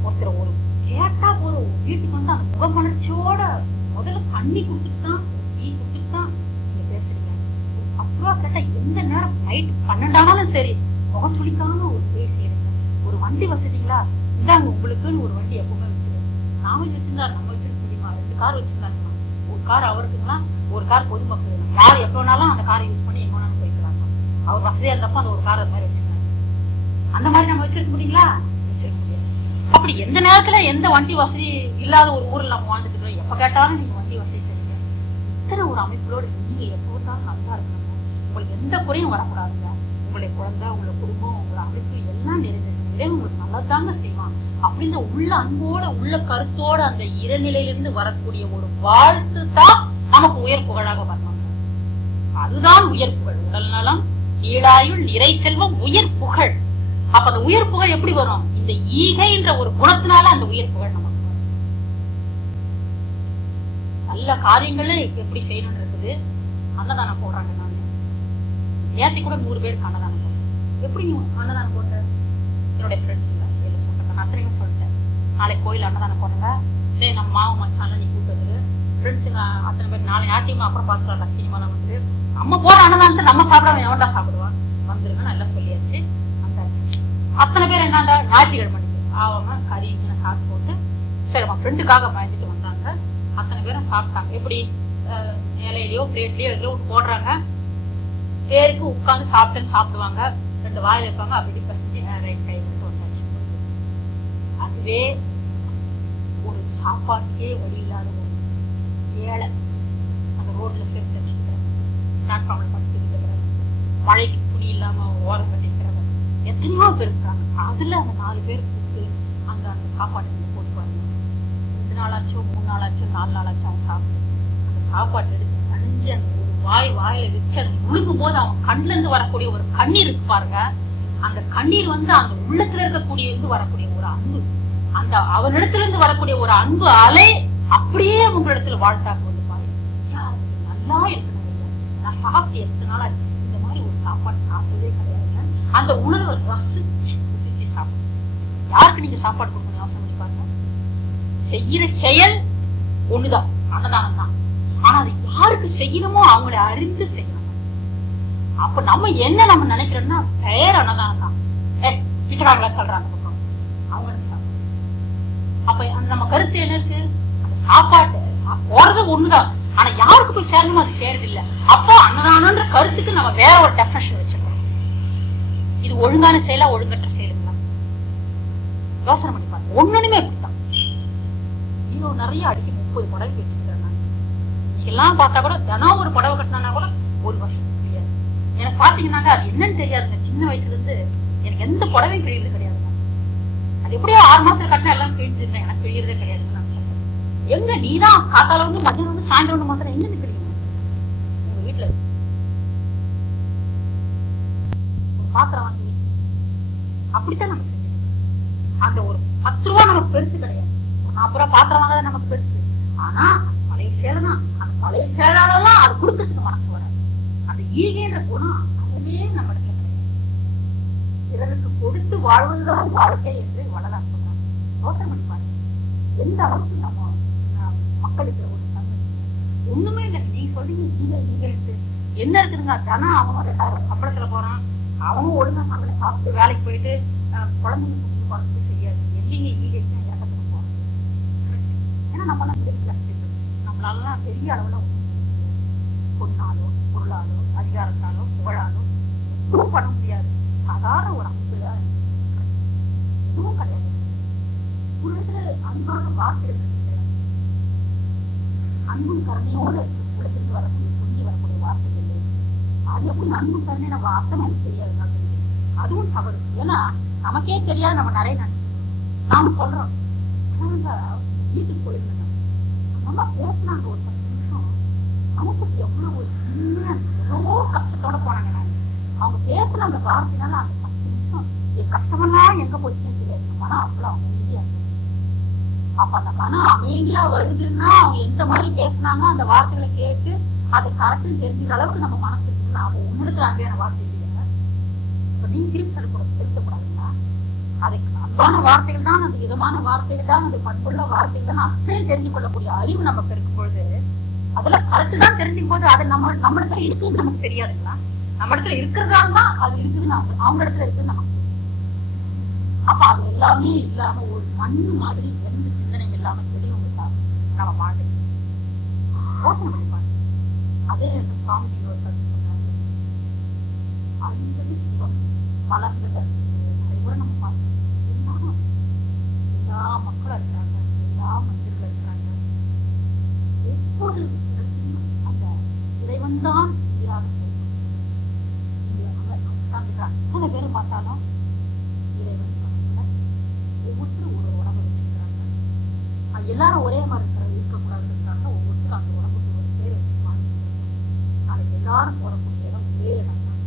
ஒருத்தர் ஒரு கேட்டா போதும் வீட்டுக்கு அந்த முகமலர்ச்சியோட முதல்ல தண்ணி குடுத்துட்டுதான் டீ குடுத்துட்டுதான் நீங்க பேசுறீங்க. அப்புறம் கேட்டா எந்த நேரம் நைட் 12 ஆனாலும் சரி முகம் சுளிக்காம ஒரு பேசி எடுங்க. ஒரு வண்டி வசதிங்களா இந்தாங்க உங்களுக்குன்னு ஒரு வண்டி எப்பவுமே வச்சுருங்க. நாம வச்சிருந்தாரு நம்ம வச்சிருக்க முடியுமா? 2 கார் வச்சிருந்தாங்க, ஒரு கார் அவருக்குன்னா ஒரு கார் பொதுமக்கள், யார் எப்ப வேணாலும் அந்த காரை யூஸ் பண்ணி எங்க வேணாலும் போய்க்கலாம். அவர் வசதியா இருந்தப்ப அந்த ஒரு கார் அது மாதிரி வச்சிருக்காங்க. அந்த மாதிரி நம்ம வச்சிருக்க முடியுங்களா? வச்சிருக்க முடியாது. அப்படி எந்த நேரத்துல எந்த வண்டி வசதி இல்லாத ஒரு ஊர்ல நம்ம வாழ்ந்துட்டு இருக்கோம். எப்ப கேட்டாலும் நீங்க வண்டி வசதி செய்யுங்க. இத்தனை ஒரு அமைப்புகளோடு நீங்க எப்போதான் நல்லா இருக்கணும். உங்களுக்கு எந்த குறையும் வரக்கூடாதுங்க. உங்களுடைய குழந்தை, உங்களோட குடும்பம், உங்களோட அமைப்பு எல்லாம் நிறைஞ்சிருக்கு, உங்களுக்கு நல்லதாங்க செய்வான் அப்படின்னு உள்ள அன்போட உள்ள கருத்தோட அந்த இறைநிலையிலிருந்து வரக்கூடிய ஒரு வாழ்த்து தான் நமக்கு உயர் புகழாக வரணும். அதுதான் உயர் புகழ். உடல் நலம் ஈடாயுள் நிறை செல்வம் உயர் புகழ். அப்ப அந்த உயர் புகழ் எப்படி வரும்? இந்த ஈகை என்ற ஒரு குணத்தினால அந்த உயர் புகழ் நமக்கு வரும். எல்லா காரியங்களும் எப்படி செய்யணும்னு இருக்குது. அன்னதானம் போடுறாங்க. நான் நேற்று கூட 100 பேருக்கு அன்னதானம் போட்டேன். எப்படி நீ அன்னதானம் போட்ட? என்னுடைய ஃப்ரெண்ட்ஸ் நான் அத்தனையும் சொல்லிட்டேன், நாளைக்கு கோயில் அன்னதானம் போடுங்க, சரி நம்ம மாவு மச்சான்ல நீ கூப்பிட்டு வந்துரு, ஃப்ரெண்ட்ஸுங்க அத்தனை பேர் நாளை ஞாயிற்றுமா அப்புறம் பார்த்துக்கலாம், லட்சியமான வந்து நம்ம போற அன்னதானத்தை நம்ம சாப்பிடாம எவன்டா சாப்பிடுவான், வந்துருங்க நல்லா சொல்லியாச்சு. அந்த அத்தனை பேர் என்னண்டா ஞாயிற்றுக்கிழமை அவங்க கறி காசு போட்டு சரி நம்ம ஃப்ரெண்டுக்காக பயந்துட்டு வந்தாங்க. அத்தனை பேரும் சாப்பிட்டாங்க. எப்படி இலையிலயோ பிளேட்லயோ எதுலயோ போடுறாங்க, பேருக்கு உட்காந்து சாப்பிட்டுன்னு சாப்பிடுவாங்க, 2 வாயில் வைப்பாங்க, அப்படி பசிச்சு ரைட் கை வந்தாச்சு. அதுவே ஒரு சாப்பாட்டுக்கே வழி இல்லாத ஒரு ஏழை அந்த ரோட்ல சேர்த்து வச்சுக்கிறேன், பிளாட்ஃபார்ம்ல படிச்சுருக்கிறேன், மழைக்கு துணி இல்லாம ஓரம் கட்டிக்கிறவன் எத்தனையோ பேர் இருக்காங்க. அதுல அந்த 4 பேர் கூப்பிட்டு அந்த அந்த சாப்பாட்டை போட்டுவாங்க. 2 நாளாச்சோ 3 நாளாச்சோ 4 நாளாச்சோ அவன் சாப்பிட்டு அந்த சாப்பாட்டு எடுத்து கணிஞ்சு அந்த ஒரு வாயில வச்சு அது முழுங்கும் போது அவன் கண்ணுல இருந்து வரக்கூடிய ஒரு கண்ணீர் இருக்கு பாருங்க. அந்த கண்ணீர் வந்து அந்த உள்ளத்துல இருக்கக்கூடிய இருந்து வரக்கூடிய ஒரு அன்பு, அந்த அவனிடத்துல இருந்து வரக்கூடிய ஒரு அன்பு அலை அப்படியே உங்களிடத்துல வாழ்த்தாக்கு வந்து பாருங்க. நல்லா இருக்கணும். நான் சாப்பிட்டு எத்தனை நாளா இந்த மாதிரி ஒரு சாப்பாடு சாப்பிட்டதே கிடையாது. அந்த உணர்வை ரசிச்சு சாப்பிடும். யாருக்கு நீங்க சாப்பாடு கொடுக்கணும் யோசனை பண்ணி பாருங்க. செய்யற செயல் ஒண்ணுதான், அன்னதானம் தான். ஆனா அது யாருக்கு செய்யணுமோ அவங்களை அறிந்து செய்யணும். அப்ப நம்ம என்ன நம்ம நினைக்கிறோம்னா பெயர் அன்னதானம் தான், பிச்சைக்காரங்களா சொல்றாங்க அவங்க. அப்ப நம்ம கருத்து என்ன இருக்கு? அந்த சாப்பாட்டு போறது ஒண்ணுதான், ஆனா யாருக்கு போய் சேரணுமோ அது சேருது இல்ல. அப்போ அன்னதானம்ன்ற கருத்துக்கு நம்ம வேற ஒரு டெஃபினேஷன் வச்சிருக்கோம். இது ஒழுங்கான செயலா ஒழுங்கற்ற செயலுங்களா? யோசனை பண்ணி பாருங்க. ஒண்ணுமே அப்படித்தான். இன்னும் நிறைய அடிக்க 30 புடவை வச்சிருக்கேன். எல்லாம் பார்த்தா கூட தினம் ஒரு புடவை கட்டினா கூட 1 வருஷம் தெரியாது. எனக்கு பாத்தீங்கன்னாங்க அது என்னன்னு தெரியாது. சின்ன வயசுல இருந்து எனக்கு எந்த புடவையும் கிழியறது கிடையாது. அது எப்படியோ 6 மாசத்துல கட்டினா எல்லாம் கிழிஞ்சிருக்கேன், எனக்கு கிழியறதே கிடையாது. எங்க நீதான் காத்தால வந்து மதியம் வந்து சாயந்தரம் வந்து மாத்திரம் எங்க கிழியும்? உங்க வீட்டுல பாத்திரம் வாங்கி அப்படித்தான் நமக்கு அந்த ஒரு 10 ரூபா நமக்கு பெருசு கிடையாது. 40 ரூபா பாத்திரம் வாங்காத நமக்கு பெருசு. ஆனா பழைய சேலை தான். அந்த பழைய சேலாலெல்லாம் அது கொடுக்கறதுக்கு மனசு வராது. அந்த ஈகைன்ற குணம் அதுவே நம்ம இடத்துல கிடையாது. பிறருக்கு கொடுத்து வாழ்வதுதான் வாழ்க்கை என்று வளராக சொல்றாங்க. யோசனை பண்ணி பாருங்க எந்த அளவுக்கு நம்ம மக்களுக்கு ஒரு தன்மை ஒண்ணுமே இல்லை. நீங்க சொல்றீங்க ஈகை என்ன இருக்குதுங்க? தினம் அவன் சம்பளத்துல போறான், அவனும் ஒழுங்கா மக்களை சாப்பிட்டு வேலைக்கு போயிட்டு குழந்தைங்க குழந்தை செய்யாது. எல்லைங்க ஈகைக்கு இறக்கத்துக்கு போறோம். ஏன்னா நம்மளாம் நம்மளாலாம் பெரிய அளவுல பொண்ணாலோ பொருளாலோ அதிகாரத்தாலோ புகழாலோ எதுவும் பண்ண முடியாது. சாதாரண ஒரு அன்புல எதுவும் கிடையாது. அன்பான வார்த்தை அன்பும் கருணையோடு உலகத்திற்கு வரக்கூடிய புரிஞ்சு வரக்கூடிய வார்த்தைகள் இல்லை. அது எப்படி அன்பும் கருணை நம்ம அர்த்தம் எனக்கு தெரியாது. அதுவும் தவறு. ஏன்னா நமக்கே தெரியாது. நம்ம நிறைய நாம சொல்றோம். வீட்டுக்கு போயிருந்தோம், நம்ம பேசினாங்க ஒரு 10 நிமிஷம். நமக்கு எவ்வளவு ஒரு எவ்வளவோ கஷ்டத்தோட போனாங்க. அவங்க பேசின அந்த வார்த்தைனால அந்த 10 நிமிஷம் என் கஷ்டமெல்லாம் எங்க போச்சுன்னு தெரியாது. மனம் அவ்வளவு அமைதியா இருக்கு. அப்ப அந்த மனம் அமைதியா வருதுன்னா அவங்க எந்த மாதிரி பேசினாங்க அந்த வார்த்தைகளை கேட்டு அதை கரெக்டும் தெரிஞ்சுக்கிற அளவுக்கு நம்ம மனசு இருக்குன்னா அவங்க உன்னிடத்துல அன்பான வார்த்தை இல்லைங்க. இப்ப நீங்க திருப்பி திருத்தக்கூடாதுங்களா? அதுக்கு அன்பான வார்த்தைகள் தான், அது இதமான வார்த்தைகள் தான், அது பண்புள்ள வார்த்தைகள் தான். அத்தையும் தெரிஞ்சு கொள்ளக்கூடிய அறிவு நமக்கு இருக்கும் பொழுது அதுல கரெக்டு தான் தெரிஞ்சுக்கும் போது அது நம்ம இடத்துல இருக்குன்னு நமக்கு தெரியாதுங்களா? நம்ம இடத்துல இருக்கிறதால தான் அது இருக்குதுன்னு அவங்க இடத்துல இருக்குன்னு நமக்கு. அப்ப அது எல்லாமே இல்லாம ஒரு மண்ணு மாதிரி எந்த சிந்தனையும் இல்லாம தெளிவுங்க நம்ம வாழ்க்கை யோசனை பண்ணிப்பாங்க. அதே சுவாமி ஒரு கருத்து சொன்னாங்க, அழிந்தது சிவம் வளர்ந்தது. அதை கூட நம்ம பார்க்கணும். எல்லா மக்களும் இருக்கிறாங்க, எல்லா மனிதர்கள் இருக்கிறாங்க. ஒவ்வொரு அந்த இறைவன் தான் அத்தனை பேரும் பார்த்தாலும் இறைவன் ஒவ்வொருத்தரும் ஒரு உணவு வச்சிருக்கிறாங்க. எல்லாரும் ஒரே மாதிரி இருக்கக்கூடாதுன்னு ஒவ்வொருத்தரும் அந்த உணவுக்கு ஒரு பேர் வச்சு நாளைக்கு எல்லாரும் போறக்கூடிய இடம் ஒரே இடம் தான்.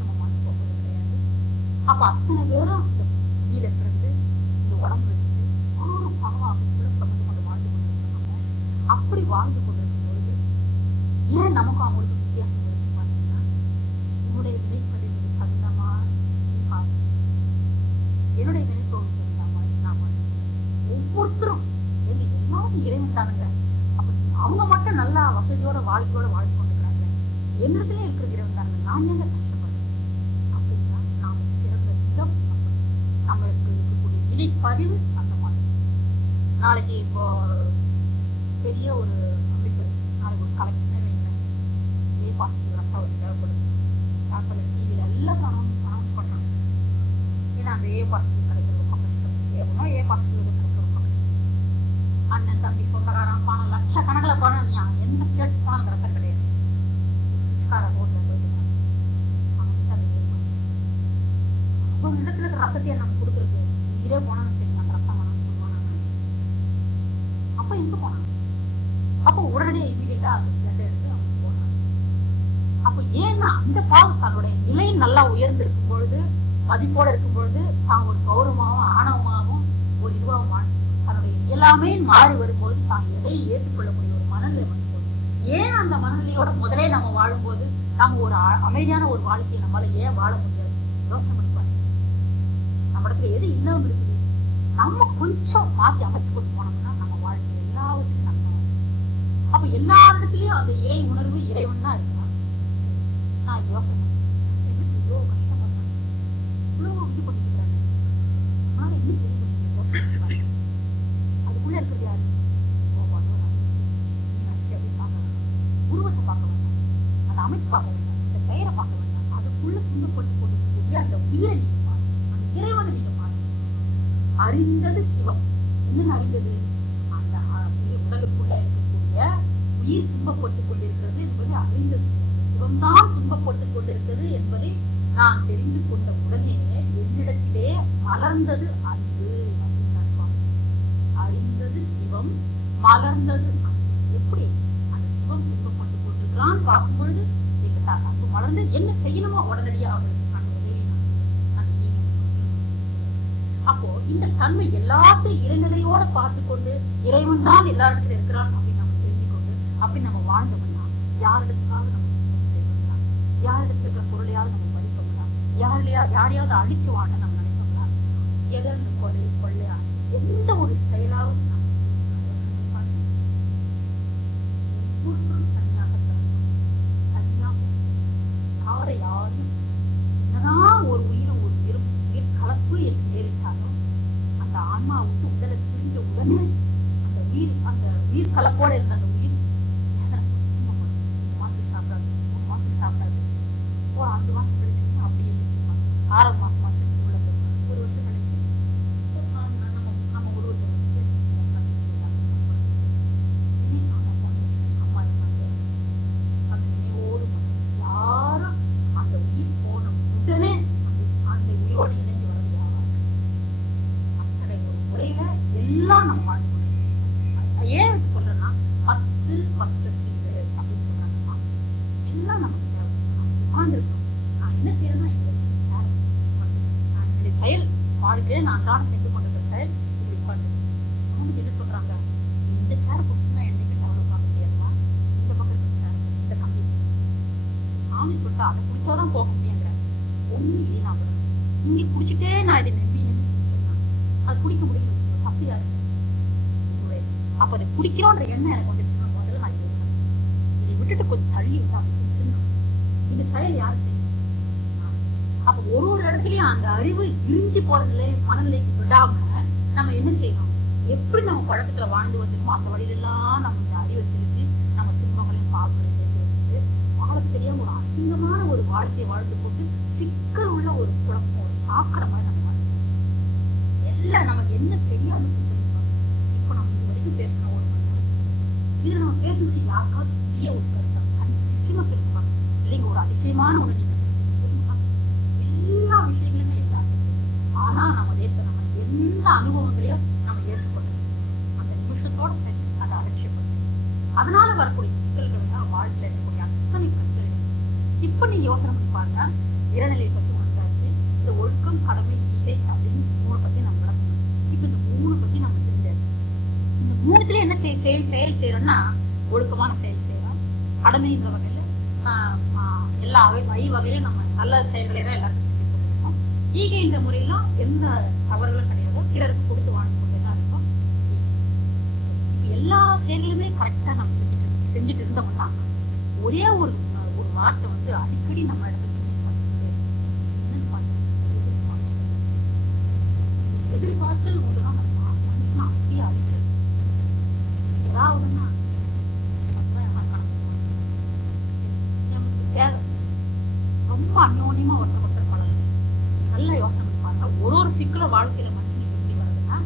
நம்ம மாற்றி போகிறது கிடையாது. அப்ப அத்தனை பேரும் இந்த வீட பிறந்து இந்த உடம்பு வச்சுட்டு ஒரு பணமாக பகிர்ந்து கொண்டு வாழ்ந்து கொண்டிருக்காங்க. அப்ப அப்படி வாழ்ந்து கொண்டிருக்கும் பொழுது ஏன் நமக்கும் அவங்களுக்கு வித்தியாசம் இருக்கு பாத்தீங்கன்னா, உன்னுடைய வினைப்பதிவு தகுந்தமா என்னுடைய வினைப்பொருள் தகுந்த மாதிரி நான் ஒவ்வொருத்தரும் எல்லாரும் இறைவன் தானுங்க. அப்படி அவங்க மட்டும் நல்லா வசதியோட வாழ்க்கையோட வாழ்க்கை கொண்டுக்கிறாங்க. என்னிடத்துலயே இருக்கிற இறைவன் தானுங்க. நான் எங்க கஷ்டப்படுறேன் அப்படின்னா நாம பிறந்த விதம் நம்மளுக்கு இருக்கக்கூடிய வினைப்பதிவு அந்த மாதிரி. நாளைக்கு இப்போ பெரிய ஒரு அமைப்பு, நாளைக்கு ஒரு கலெக்ஷனே வைக்கிறேன், ஏ பாசிட்டிவ் ரத்தம் ஒரு தேவைப்படுது, டாக்டர் டிவியில எல்லாம் அனௌன்ஸ் பண்றாங்க. ஏன்னா அந்த ஏ பாசிட்டிவ் கிடைக்கிறது ரொம்ப கஷ்டம், ஏ பாசிட்டிவ் கிடைக்கிறது ரொம்ப கஷ்டம். அண்ணன் தம்பி சொந்தக்காரன் பணம் லட்சக்கணக்கில் பணம் எந்த ஸ்டேட் பணம் ரத்தம் கிடையாது. ரோட்ல போயிட்டு அவங்க இடத்துல இருக்கிற ரத்தத்தையே நம்ம கொடுக்குறது இதே போனாலும் சரி, அந்த ரத்தம் வேணும்னு சொல்லுவாங்க. அப்ப எங்க போனாங்க? அப்போ உடனடியே இமீடியட்டா அந்த பிளட் எடுத்து அவங்க போனாங்க. அப்ப ஏன்னா அந்த பாவு தன்னுடைய நிலை நல்லா உயர்ந்திருக்கும் பொழுது, மதிப்போட இருக்கும் பொழுது, தான் ஒரு கௌரவமாகவும் ஆணவமாகவும் ஒரு இதுவாகவும் தன்னுடைய எல்லாமே மாறி வரும்போது தான் எதையை ஏற்றுக்கொள்ளக்கூடிய ஒரு மனநிலை வரும்போது, ஏன் அந்த மனநிலையோட முதலே நம்ம வாழும்போது நம்ம ஒரு அமைதியான ஒரு வாழ்க்கையை நம்மளால ஏன் வாழ முடியாது? யோசனை பண்ணி பாருங்க. நம்ம இடத்துல எது இன்னும் இருக்குது, நம்ம கொஞ்சம் மாற்றி அமைச்சு கொண்டு போனோம்னா நம்ம வாழ்க்கை எல்லாவற்றையும் நம்ம அப்ப எல்லா இடத்துலயும் அந்த இறை உணர்வு இறைவன் தான் இருக்கலாம். நான் யோசனை இவ்வளோ கஷ்டப்படுறேன், இவ்வளவு இது பண்ணிக்கிறாங்க, அதனால என்ன தெரியும்? அதுக்குள்ள இருக்கிறது யாரு? உருவத்தை பார்க்க வேண்டாம், அந்த அமைப்பு பார்க்க வேண்டாம், அந்த பெயரை பார்க்க வேண்டாம், அதுக்குள்ள துன்பப்பட்டு கொண்டிருக்கக்கூடிய அந்த உயிரை நீங்க பாருங்க, அந்த இறைவனை நீங்க பாருங்க. அறிந்தது சிவம். என்னன்னு அறிந்தது? அந்த உடலுக்குள்ள இருக்கக்கூடிய உயிர் துன்பப்பட்டுக் கொண்டிருக்கிறது என்பதை அறிந்தது. சிவம்தான் துன்பப்பட்டுக் கொண்டிருக்கிறது என்பதை நான் தெரிந்து கொண்ட உடனே என்னிடத்திலே மலர்ந்தது அன்பு அப்படின்னு அர்த்தம். அறிந்தது சிவம், மலர்ந்தது எப்படி? அந்த சிவம் துன்பப்பட்டுக் கொண்டிருக்கிறான் பார்க்கும் பொழுது அன்பு மலர்ந்து என்ன செய்யணுமோ உடனடியாக அப்போ இந்த தன்மை எல்லாத்தையும் இறைநிலையோட பார்த்து கொண்டு இறைவன் தான் எல்லா இடத்துல இருக்கிறான் அப்படின்னு நம்ம தெரிஞ்சு கொண்டு அப்படி நம்ம வாழ்ந்தோம்னா யாரிடத்துக்காக நம்ம செய்யலாம், யாரிடத்துல இருக்கிற பொருளையாவது நம்ம மதிப்போம்னா, யாரையாவது அழிச்சு வாழ நம்ம நினைப்போம்னா, எதிர்ந்து கொள்ளையா எந்த ஒரு செயலாவது யாரை யாரும் என்னதான் ஒரு உயிர் உயிர் கலப்பு என்று நேரிட்டாலும் அந்த ஆன்மா விட்டு உடலை பிரிஞ்ச உடனே அந்த உயிர் கலப்போட இருந்த அந்த உயிர் மாசம் சாப்பிடாது, 3 மாசம் சாப்பிடாது, ஒரு 6 மாசம் கழிச்சு அப்படி 6 மாசம் உள்ள ஒரு வருஷம் கழிச்சு நம்ம உருவத்தை அம்மா இருப்பாங்க. அந்த நினைவோடு யாரும் அந்த உயிர் போன உடனே அந்த உயிரோடு இணைஞ்சு வரது ஆவாங்க. அத்தனை ஒரு முறையில எல்லாம் நம்ம வாழ்க்கை ஏன் சொல்றேன்னா 10 10 அப்படின்னு சொல்றாங்க. எல்லாம் நமக்கு தேவை. உட்கார்ந்துருக்கோம், நான் என்ன செய்யறேன்னா என்னுடைய செயல் வாழ்க்கையில நான் தான் செஞ்சு கொண்டிருக்கிற செயல் இப்படி உட்கார்ந்து அவங்க என்ன சொல்றாங்க, இந்த சேர குடிச்சுன்னா என்னைக்கு டெவலப் ஆக முடியாதுன்னா இந்த பக்கத்து சேர இந்த கம்பி சாமி சொல்லிட்டு அதை குடிச்சாதான் போக முடியுங்கிற ஒண்ணு இல்லைன்னா இங்க குடிச்சுட்டே நான் இதை நம்பி அது குடிக்க முடியும் அப்படியா இருக்கு. அப்ப அதை குடிக்கிறோன்ற எண்ணம் எனக்கு வந்துச்சுன்னா முதல்ல நான் இதை விட்டுட்டு கொஞ்சம் தள்ளி இந்த செயல் யாரு செய்யும்? அப்ப ஒரு இடத்துலயும் அந்த அறிவு இருந்து போற நிலை மனநிலைக்கு விடாம நம்ம என்ன செய்யணும், எப்படி நம்ம பழக்கத்துல வாழ்ந்து வந்திருக்கோம் அந்த வழியிலெல்லாம் நம்ம இந்த அறிவை செலுத்தி நம்ம துன்பங்களையும் பாவங்களையும் சேர்த்து வச்சுட்டு வாழ தெரியாம ஒரு அசிங்கமான ஒரு வாழ்க்கையை வாழ்ந்து கொண்டு சிக்கல் உள்ள ஒரு குழப்பம் ஒரு சாக்கிற மாதிரி நம்ம வாழ்க்கை எல்லாம் நமக்கு என்ன தெரியாம இப்ப நம்ம இது வரைக்கும் பேசணும் ஒரு மணி நேரம் இதுல நம்ம பேசுறது யாருக்காவது புதிய ஒரு கருத்தா நிச்சயமா பேசுவாங்க இல்லைங்க, ஒரு அதிசயமான ஒரு எல்லா விஷயங்களுமே ஆனா நம்ம தேசம் நம்ம எந்த அனுபவங்களையும் நம்ம ஏற்றுக்கொள்ளணும் அந்த நிமிஷத்தோட அதை அலட்சியப்படும். அதனால வரக்கூடிய சிக்கல்கள் தான் வாழ்க்கையில இருக்கக்கூடிய அத்தனை பிரச்சனைகள். இப்ப நீங்க யோசனை பண்ணி பாருங்க, இறைநிலை பத்தி வந்தாச்சு, இந்த ஒழுக்கம் கடமை ஈகை அப்படின்னு 3 பத்தி நம்ம நடக்கணும். இப்ப இந்த 3 பத்தி நம்ம தெரிஞ்சாச்சு. இந்த 3த்துல என்ன செயல் செய்யறோம்னா ஒழுக்கமான செயல் செய்யறோம். கடமைன்ற வகையில எல்லா வகையிலும் நம்ம நல்ல செயல்களை தான் எல்லாருக்கும் செஞ்சுருக்கோம். ஈகைன்ற முறையிலும் எந்த தவறுகளும் கிடையாது, பிறருக்கு கொடுத்து வாழ்ந்து கொண்டுதான் இருக்கும். எல்லா செயல்களுமே கரெக்டா நம்ம செஞ்சுட்டு இருந்தோம்னா ஒரே ஒரு வார்த்தை வந்து அடிக்கடி நம்ம இடத்துல எதிர்பார்த்தல் ஒன்றுதான் மனுஷன் அப்படியே அழிக்கிறது. ஏதாவதுன்னா நமக்கு தேவை ரொம்ப அந்யோன்யமா ஒருத்தர் பழகுது. நல்ல யோசனை பண்ணி பார்த்தா ஒரு சிக்கல வாழ்க்கையில மனுஷனுக்கு எப்படி வருதுன்னா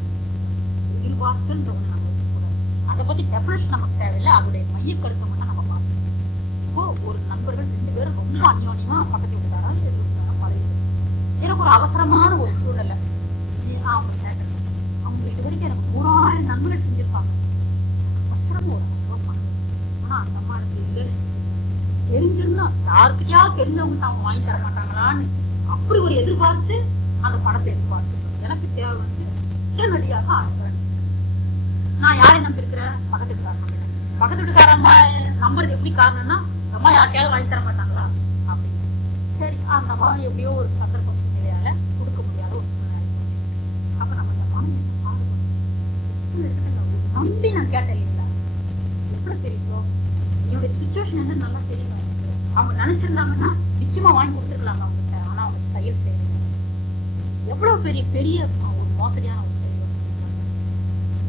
எதிர்பார்த்தல்ன்ற ஒண்ணு நம்ம இருக்கக்கூடாது. அதை பத்தி டெபினேஷன் நமக்கு தேவையில்லை, அதோடைய மைய கருத்தை மட்டும் நம்ம பார்க்கணும். இப்போ ஒரு நண்பர்கள் 2 பேரும் ரொம்ப அந்யோன்யமா பக்கத்து விட்டாரா பழகுது. எனக்கு ஒரு அவசரமான ஒரு சூழலை அவங்க கேட்கறேன். அவங்க இது வரைக்கும் எனக்கு 1000 நண்பர்கள் செஞ்சிருப்பாங்க. அவசரமா ஒரு ஆனா அந்த அம்மா எனக்கு இல்லை தெரிஞ்சிருந்தா யாருக்கிட்டயா தெரிஞ்சவங்க அவங்க வாங்கி தர மாட்டாங்களான்னு அப்படி ஒரு எதிர்பார்த்து அந்த பணத்தை எதிர்பார்த்து எனக்கு தேவை வந்து உடனடியாக அனுப்புறேன். நான் யாரை நம்பிருக்கிறேன்? பக்கத்து வீட்டுக்காரன். பக்கத்து வீட்டுக்காரம்மா நம்புறது எப்படி காரணம்னா அம்மா யாருக்கையாவது வாங்கி தர மாட்டாங்களா அப்படின்னு. சரி அந்த அம்மா எப்படியோ ஒரு சந்தர்ப்ப சூழ்நிலையால கொடுக்க முடியாத ஒரு சூழ்நிலை. அப்ப நம்ம இந்த பணம் நம்பி நான் கேட்டேன் இல்லைங்களா, எப்படி தெரியுதோ என்னுடைய சுச்சுவேஷன் என்ன நல்லா தெரியும். அவங்க நினைச்சிருந்தாங்கன்னா நிச்சயமா வாங்கி கொடுத்துருக்கலாம் அவங்ககிட்ட. ஆனா அவங்க செயல் செய்யல. எவ்வளவு பெரிய பெரிய ஒரு மோசடியான ஒரு செயல்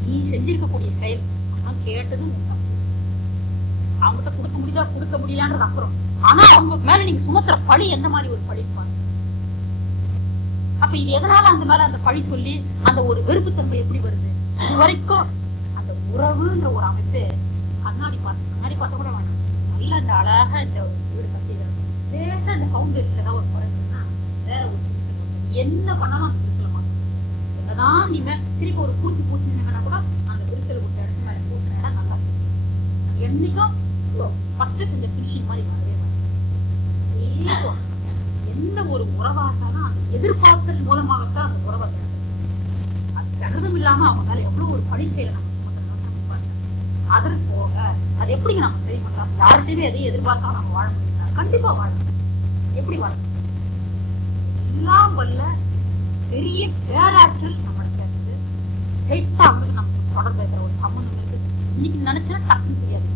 நீ செஞ்சிருக்கக்கூடிய செயல். கேட்டதும் அவங்ககிட்ட கொடுக்க முடியலன்றது அப்புறம். ஆனா அவங்க மேல நீங்க சுமத்துற பழி எந்த மாதிரி ஒரு பழி இருப்பாங்க. அப்ப இது எதனால அந்த மேல அந்த பழி சொல்லி அந்த ஒரு வெறுப்புத்தன்மை எப்படி வருது? இது வரைக்கும் அந்த உறவுன்ற ஒரு அமைப்பு கண்ணாடி பார்த்த கூட வேணும். நல்ல இந்த அழகா இந்த வீடு கட்டிடுறது வேற இந்த பவுண்டேஷன் ஏதாவது ஒரு குறைஞ்சுன்னா வேற ஒரு என்ன பண்ணாலும் அந்த விரிசல மாட்டோம். என்னதான் நீங்க திருப்பி ஒரு பூச்சினா கூட அந்த விரிசல் விட்ட இடத்து மேல பூசின இடம் நல்லா இருக்கும். என்னைக்கும் ஃபர்ஸ்ட் இந்த பினிஷிங் மாதிரி வரவே மாட்டோம். எந்த ஒரு உறவாட்டாலும் அந்த எதிர்பார்த்தல் மூலமாகத்தான் அந்த உறவை அது தகுதம் இல்லாம அவங்க மேல எவ்வளவு ஒரு பழி செய்யல நம்ம அதற்கு போக அது எப்படி நம்ம சரி பண்ணலாம்? யார்கிட்டயுமே எதையும் எதிர்பார்த்தா நம்ம வாழ முடியும்? கண்டிப்பா வாழணும். எப்படி வாழணும்? எல்லாம் வல்ல பெரிய பேராற்றல் நம்மளுக்கு இருக்குது. ஜெயித்தாங்க நமக்கு தொடர்பு இருக்கிற ஒரு சமூகம் இருக்கு. இன்னைக்கு நினைச்சா டக்குன்னு தெரியாது.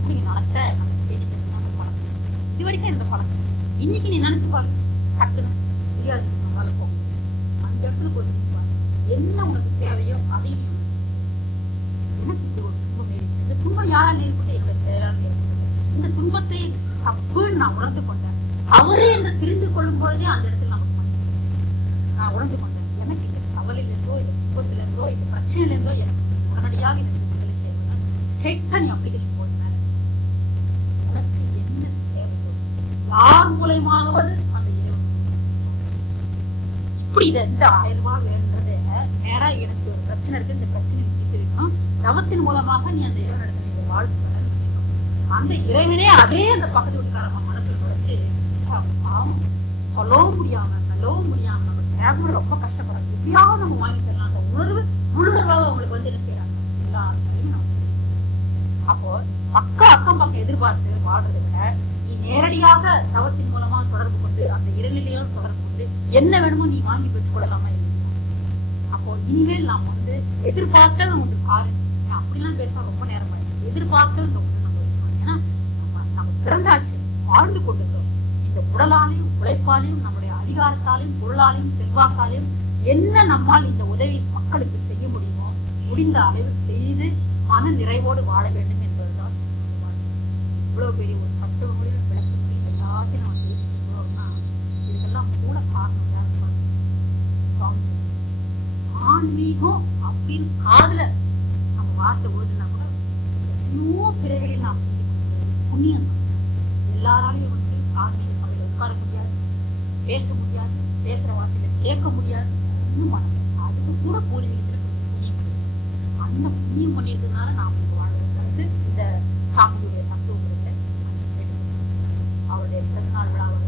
இன்னைக்கு நினைச்ச நம்ம செய்திட்டு பழக்கம் இது வரைக்கும் இருந்த பழக்கம் இன்னைக்கு நீ நினைச்சு பாரு டக்குன்னு தெரியாது. நம்மளால போக அந்த இடத்துல போய் என்ன உனக்கு தேவையோ அதையும் இந்த துன்பம் யாரால் ஏற்பட்டு எங்களுக்கு செயலால் ஏற்பட்டது. இந்த துன்பத்தை தப்புன்னு நான் உணர்ந்து கொண்டேன். அவரே என்று தெரிந்து கொள்ளும் பொழுதே அந்த இடத்துல நமக்கு நான் உணர்ந்து கொண்டேன். எனக்கு இந்த கவலையில இருந்தோ இந்த துன்பத்தில இருந்தோ இந்த பிரச்சனையில இருந்தோ எனக்கு உடனடியாக இந்த விடுதலை செய்வேன். ஸ்ட்ரெயிட்டா நீ அப்ளிகேஷன் போடுனால உனக்கு என்ன தேவையோ யார் மூலமாவது அந்த இறைவன் இப்படி இதை இந்த 1000 ரூபாய் வேணுன்றத நேரா எனக்கு ஒரு பிரச்சனை இருக்கு, இந்த பிரச்சனை தீர்க்கணும் தவத்தின் மூலமாக நீ அந்த இறைவனிடத்துல நீங்க வாழ்த்து அந்த இறைவனே அதே அந்த பக்கத்து வீட்டுக்காரங்க மனசுல வச்சு சொல்லவும் முடியாம நம்ம தேவை ரொம்ப கஷ்டப்படுறாங்க. எப்படியாவது நம்ம வாங்கி தரலாம் அந்த உணர்வு முழுவதாக அவங்களுக்கு வந்து என்ன செய்யறாங்க எல்லாத்தையும். அப்போ அக்கம் பக்கம் எதிர்பார்த்து வாழ்றதை விட நீ நேரடியாக தவத்தின் மூலமா தொடர்பு கொண்டு அந்த இறைநிலையோடு தொடர்பு கொண்டு என்ன வேணுமோ நீ வாங்கி பெற்றுக் கொள்ளலாமா? அப்போ இனிமேல் நாம் வந்து எதிர்பார்த்தல் ஒன்று பாரு. அப்படிலாம் பேச ரொம்ப நேரம் எதிர்பார்த்தல் ஒன்று நம்ம இருக்கணும். ஏன்னா நம்ம பிறந்தாச்சு, வாழ்ந்து கொண்டிருக்கோம். இந்த உடலாலையும் உழைப்பாலையும் நம்முடைய அதிகாரத்தாலையும் பொருளாலையும் செல்வாக்காலையும் என்ன நம்மால் இந்த உதவி மக்களுக்கு செய்ய முடியுமோ முடிந்த அளவு செய்து மன நிறைவோடு வாழ வேண்டும் என்பதுதான். இவ்வளவு பெரிய ஒரு தத்துவ மொழியில் விளக்க முடியும் எல்லாத்தையும் நம்ம பேசிக்கிறோம்னா இதுக்கெல்லாம் மூல காரணம் ஆன்மீகம் அப்படின்னு காதுல நம்ம வார்த்தை ஓடுனா கூட எத்தனையோ பிறகுகளில் நாம் புண்ணியம் எல்லாராலையும் வந்து ஆன்மீக சபையில உட்கார முடியாது, பேச முடியாது, பேசுற வார்த்தையில கேட்க முடியாது, இன்னும் அதுக்கு கூட பூர்வீகத்துல புண்ணியம் அந்த புண்ணியம் பண்ணியிருந்ததுனால நாம் வாழ்றது இந்த சாமியுடைய தத்துவங்களை அவருடைய பிறந்தநாள் விழாவில்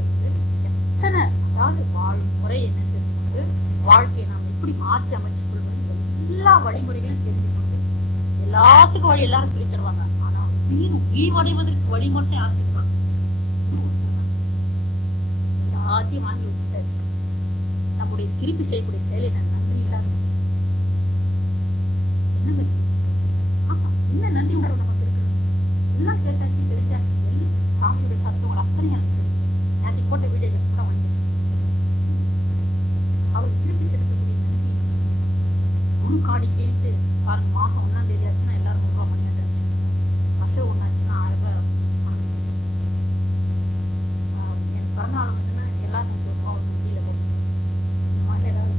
எத்தனை அதாவது வாழும் முறை என்ன தெரிஞ்சுக்கொண்டு வாழ்க்கையை நாம் எப்படி மாற்றி அமைத்துக் கொள்வது எல்லா வழிமுறைகளும் தெரிஞ்சு கொண்டு எல்லாத்துக்கும் வழி எல்லாரும் சொல்லி தருவாங்க. ஆனா ஈவடைவதற்கு வழி மட்டும் ஆசிப்பாங்க. எல்லாத்தையும் வாங்கி விட்டாரு. நம்முடைய திருப்பி செய்யக்கூடிய செயலை நான் நன்றி இல்லாத என்ன நன்றி உணர்வு நமக்கு இருக்கு? எல்லாம் கேட்டாச்சு, தெரிஞ்சாச்சு. எல்லாம் சாமியுடைய சத்தம் அத்தனை எனக்கு நேற்று போட்ட வீடியோ கூட வாங்கி அவர் திருப்பி செலுத்தக்கூடிய நன்றி ஒரு காணிக்கைன்ட்டு பாருங்க. மாசம் 1ஆம் தேதி ஆச்சுன்னா எல்லாரும் 1 ரூபா பண்ணியாச்சு. வருஷம் 1 ஆச்சுன்னா 1000 ரூபாய். என் பிறநாள் வந்துன்னா எல்லாரும் 1 ரூபா வண்டியில போட்டு இந்த மாதிரி ஏதாவது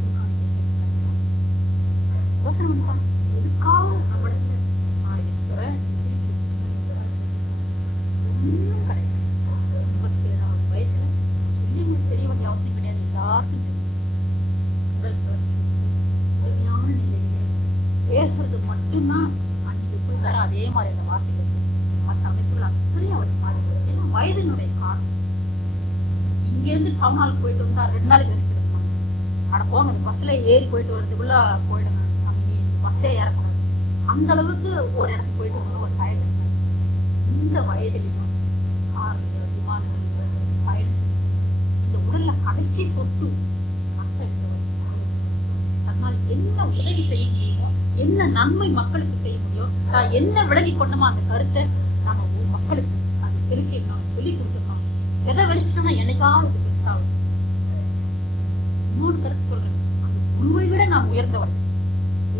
யோசனை பண்ணிப்பாங்க. எதுக்காக நம்மளுக்கு நான் இருக்கிறேன் ஒன்றும் கிடையாது. 87வது வயசுல சொல்லி தெரிய வேண்டிய அவசியம் கிடையாது. எல்லாருக்கும் பேசுறது மட்டும்தான் அன்னைக்கு போய் தர அதே மாதிரி அந்த வார்த்தைகள் மற்ற அமைப்புகள் அத்தனையும் அவருக்கு மாறி ஏன்னா வயதினுடைய காரணம். இங்க இருந்து டவுனால் போயிட்டு வந்தா 2 நாளைக்கு வரைக்கும் எடுப்பாங்க. ஆனா போங்க பஸ்ல ஏறி போயிட்டு வரதுக்குள்ள போயிடுங்க. பஸ்ஸே இறக்கணும். அந்த அளவுக்கு ஒரு இடத்துக்கு போயிட்டு வரணும் ஒரு டயர்ட். இந்த வயதிலையும் விமானங்கள் பயணம் இந்த உடல்ல கடைசி சொத்து தன்னால் என்ன உதவி செய்ய முடியுமோ, என்ன நன்மை மக்களுக்கு செய்ய முடியும், நான் என்ன விலகி கொண்டோமோ அந்த கருத்தை நாம மக்களுக்கு அது தெரிவிக்கணும், சொல்லி கொடுத்துருக்கோம். எதை வெளிச்சிட்டோம்னா என்னைக்காவது பெருசாகும். இன்னொரு கருத்து சொல்றேன், அந்த குருவை விட நான் உயர்ந்தவன்.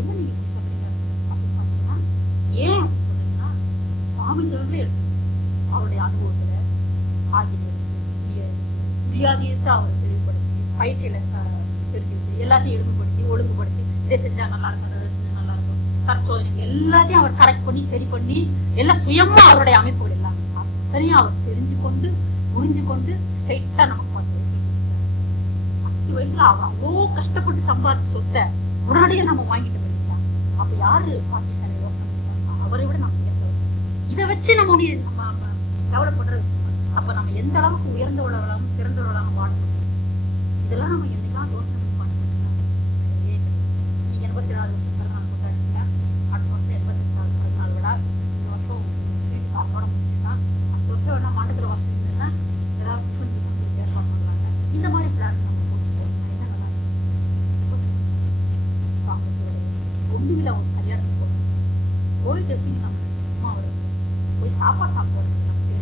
என்ன நீங்க சொல்றீங்க அப்படின்னு பாத்தீங்கன்னா, ஏன் அப்படி சொல்றீங்கன்னா சுவாமிகளே எடுத்து அவருடைய அனுபவத்துல முடியாதீர்த்து அவரை தெளிவுபடுத்தி பயிற்சியில தெரிவித்து எல்லாத்தையும் எழுதுபடுத்தி ஒழுங்குபடுத்தி இதை செஞ்சா நல்லா இருக்கும், அதை செஞ்சா நல்லா இருக்கும், தற்சோதனை எல்லாத்தையும் அவர் கரெக்ட் பண்ணி சரி பண்ணி எல்லாம் சுயமா அவருடைய அமைப்புகள் எல்லாம் அத்தனையும் அவர் தெரிஞ்சு கொண்டு புரிஞ்சு கொண்டு ஸ்ட்ரைட்டா நமக்கு 10 வயசுல அவர் அவ்வளோ கஷ்டப்பட்டு சம்பாதிச்சு சொத்தை உடனடியே நம்ம வாங்கிட்டு போயிருக்கோம். அப்ப யாரு பாகிஸ்தான் யோசனை அவரை விட நம்ம இதை வச்சு நம்ம கவலைப்படுறது. அப்ப நம்ம எந்த அளவுக்கு உயர்ந்த உள்ளவளாகவும் சிறந்த உள்ளவளாகவும் வாழணும். இதெல்லாம் நம்ம என்னைக்கெல்லாம் யோசனை பண்ணணும். நீங்க 84 வருஷம் கொண்டாடுறீங்க, அடுத்த வருஷம் 88வது பிறந்தநாள் விட, இந்த வருஷம் சாப்பாட முடிச்சுன்னா அடுத்த வருஷம் வேணா மாநிலத்தில் வசதினா ஏதாவது ஏற்பாடு பண்ணலாங்க. இந்த மாதிரி பிளான் நம்ம போட்டு என்ன நல்லா ஒண்ணுல ஒரு கல்யாணத்துக்கு போகணும். போயிட்டு எப்படி நம்ம சும்மா வருது போய் சாப்பாடு சாப்பிடுறது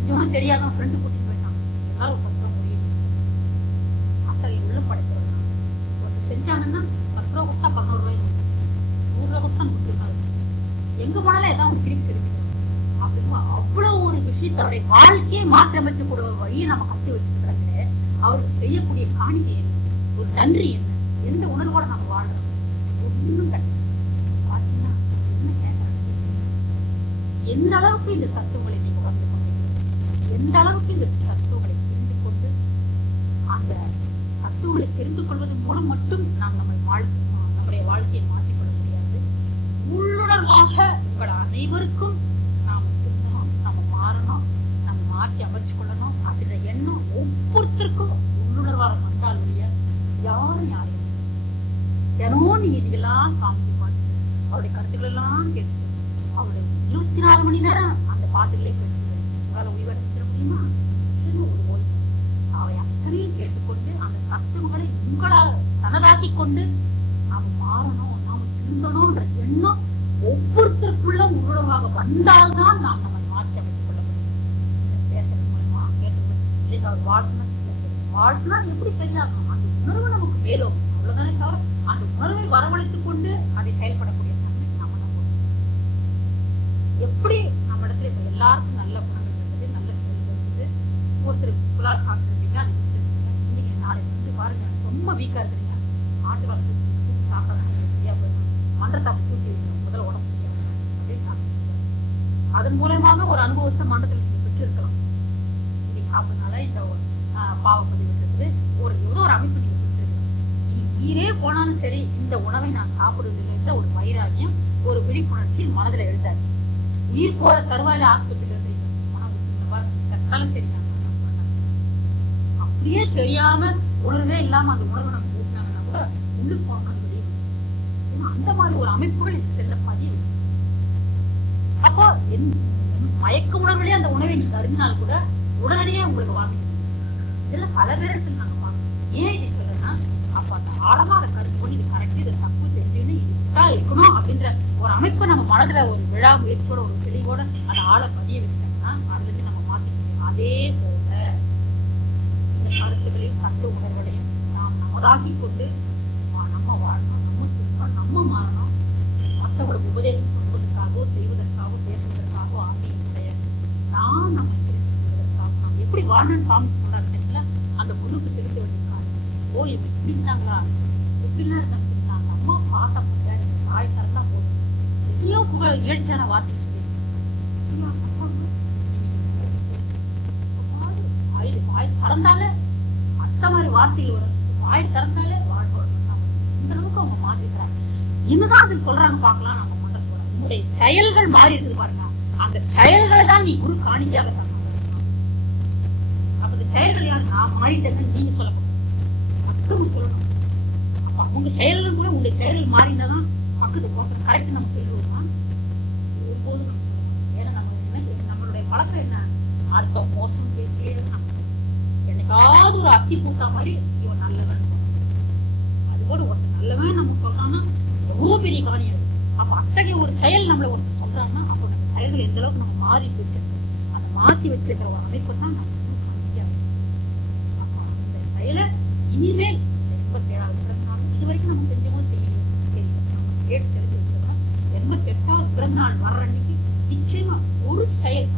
தெரிஞ்சவனும் தெரியாதவன் ஃப்ரெண்டு கூட்டிட்டு போயிட்டான். எல்லாரும் 10 ரூபா முடியும் அசல் உள்ள படைக்கிறோம். ஒருத்தர் செஞ்சாங்கன்னா 10 ரூபா கொடுத்தா 11 ரூபாய் 100 ரூபா கொடுத்தா 100 ரூபாய். எங்க போனாலும் ஏதாவது திருப்பி தெரிவிக்கிறோம். அப்படின்னு அவ்வளவு ஒரு விஷயத்தோடைய வாழ்க்கையை மாற்றமைச்சு கூட வழியை நம்ம கட்டி வச்சிருக்கிறாங்க. அவருக்கு செய்யக்கூடிய காணிக்கை என்ன, ஒரு நன்றி என்ன, எந்த உணர்வோட நம்ம வாழ்றோம் ஒன்றும் கிடையாது. பாத்தீங்கன்னா என்ன கேட்கறாங்க, எந்த அளவுக்கு இந்த தத்துவங்களை நீங்க வந்து எந்த அளவுக்கு இந்த தத்துவங்களை தெரிந்து கொண்டு அந்த தத்துவங்களை தெரிந்து கொள்வதன் மூலம் மட்டும் நாம் நம்முடைய வாழ்க்கையை மாற்றிக்கொள்ள முடியாது. உள்ளுணர்வாக உங்கள் அனைவருக்கும் நாம் திருந்தணும், நம்ம மாறணும், நம்ம மாற்றி அமைச்சு கொள்ளணும் அப்படின்ற எண்ணம் ஒவ்வொருத்தருக்கும் உள்ளுணர்வாக வந்தால் ஒழிய யாரும் யாரையும் தினமும் நீங்க இதெல்லாம் காமிச்சு பார்த்து அவருடைய கருத்துக்கள் எல்லாம் கேட்டு அவருடைய 24 மணி நேரம் அந்த பாட்டுகளே கேட்டு உங்களால உயிரிழந்துட முடியுமா? ஒரு ஓய்வு அவை அத்தனையும் கேட்டுக்கொண்டு அந்த தத்துவங்களை உங்களால் தனதாக்கி கொண்டு நாம் மாறணும், நாம் திருந்தணும்ன்ற எண்ணம் ஒவ்வொருத்தருக்குள்ள உருவமாக வந்தால்தான் நாம் நம்மை மாற்றி அமைத்துக் கொள்ள முடியும். பேசுறது மூலமா கேட்டு அவர் வாழ்த்துனா எப்படி பெரியாகணும் அந்த உணர்வு நமக்கு மேலும் அவ்வளவுதானே தவிர அந்த உணர்வை வரவழைத்துக் கொண்டு அதை செயல்படக்கூடிய தன்மை நாம நம்பணும். எப்படி நம்ம இடத்துல இப்ப எல்லாருக்கும் நல்ல குணங்கள் இருக்குது, நல்ல செயல்கள் இருக்குது. ஒருத்தர் புலால் சாப்பிட்டுருக்கீங்க, அது இன்னைக்கு நாளைக்கு வந்து பாருங்க ரொம்ப வீக்கா இருக்கிறீங்க, ஆட்டு வளர்த்து சாப்பிடாதீங்க, சரியா போயிடும், மன்றத்தை தூக்கி வைக்கணும், முதல்ல உடம்பு முடியாது அப்படின்னு சாப்பிட்டு அதன் மூலமாக ஒரு அனுபவத்தை மன்றத்தில் நீங்க பெற்று இருக்கலாம். இப்படி சாப்பிடனால இந்த பாவப்பதிவு இருக்குது ஏதோ ஒரு அமைப்பு நீங்க பெற்றிருக்கலாம். உயிரே போனாலும் சரி இந்த உணவை நான் சாப்பிடுவதில்லை என்ற ஒரு வைராகியம் ஒரு விழிப்புணர்ச்சி மனதில் எழுதாது. உயிர் போற தருவாயில ஆஸ்பத்திரியில சரி அப்படியே தெரியாம உணர்வே இல்லாம அந்த உணர்வை நம்ம ஊட்டினாங்கன்னா கூட உள்ளு போனது வெளியே. அந்த மாதிரி ஒரு அமைப்புகள் செல்ல பதிவு. அப்போ மயக்க உணர்வுலயே அந்த உணவை நீங்க அருந்தினால் கூட உடனடியே உங்களுக்கு வாங்கி இதுல பல பேருக்கு நாங்க பார்க்கணும். ஏன் இதை சொல்றேன்னா, அப்ப அந்த ஆழமா அதை கருத்து கொண்டு இது கரெக்ட், இது தப்பு தெரிஞ்சுன்னு இதுதான் இருக்கணும் அப்படின்ற ஒரு அமைப்பை நம்ம மனதுல ஒரு விழா முயற்சியோட ஒரு தெளிவோட அந்த ஆளை பதிய வச்சிட்டோம்னா அதுல இருந்து நம்ம மாத்திக்கணும். அதே போல இந்த கருத்துக்களையும் கருத்து உணர்வுகளையும் நாம் நமதாக்கி கொண்டு நம்ம வாழணும், நம்ம திரும்பணும், நம்ம மாறணும். மற்றவங்களுக்கு உபதேசம் சொல்வதற்காகவோ செய்வதற்காகவோ பேசுவதற்காகவோ ஆசையும் கிடையாது. நான் நம்ம தெரிஞ்சுக்கிறதுக்காக நாம் எப்படி வாழணும்னு சாமி சொல்றாரு தெரியுங்களா? அந்த குழுக்கு தெரிந்து வச்சிருக்காரு. ஓ இவங்க இப்படி இருந்தாங்களா, எப்படிலாம் இருந்தாங்க, அம்மா பாட்டம் தாய் தரந்தான் போதும் எதையோ இயற்கையான வார்த்தை சொல்லி வாய் திறந்தாலே மற்ற மாதிரி வார்த்தைகள் வரும். வாய் திறந்தாலே இந்த அளவுக்கு அவங்க மாத்திக்கிறாங்க. என்னதான் அது சொல்றாங்க பாக்கலாம். நம்ம மட்டும் சொல்றோம் உங்களுடைய செயல்கள் மாறி இருக்குது பாருங்க. அந்த செயல்களை தான் நீ குரு காணிக்காக தரணும். அப்ப இந்த செயல்கள் யாரு நான் மாறிட்டேன்னு நீங்க சொல்லணும், மக்களும் சொல்லணும். அப்ப உங்க செயல்கள் கூட உங்களுடைய செயல்கள் மாறினாதான் பக்கத்து கரெக்ட் நம்ம சொல்லுவோம். ஒருபோதும் நம்ம சொல்லணும். ஏன்னா நம்ம என்ன நம்மளுடைய பழக்கம் என்ன, அடுத்த மோசம் பேசி என்னைக்காவது ஒரு அத்தி பூட்டா மாதிரி இவன் நல்லவன், அதுபோல ஒரு நல்லவன் நம்ம சொல்றான்னா எவ்வளவு பெரிய காணியம். அப்ப அத்தகைய ஒரு செயல் நம்மள ஒரு சொல்றாங்கன்னா அப்ப நம்ம செயல்கள் எந்த அளவுக்கு நம்ம மாறி வச்சிருக்கோம். அந்த மாற்றி வச்சிருக்கிற ஒரு அமைப்பு தான் நம்ம இந்த செயலை இனிமேல் 87வது பிறந்தநாள் இது வரைக்கும் நம்ம செஞ்சோமோ தெரியல, நம்ம கேட்டு தெரிஞ்சு வச்சிருக்கோம். 88வது பிறந்தநாள் வர்ற அன்னைக்கு நிச்சயமா ஒரு செயல்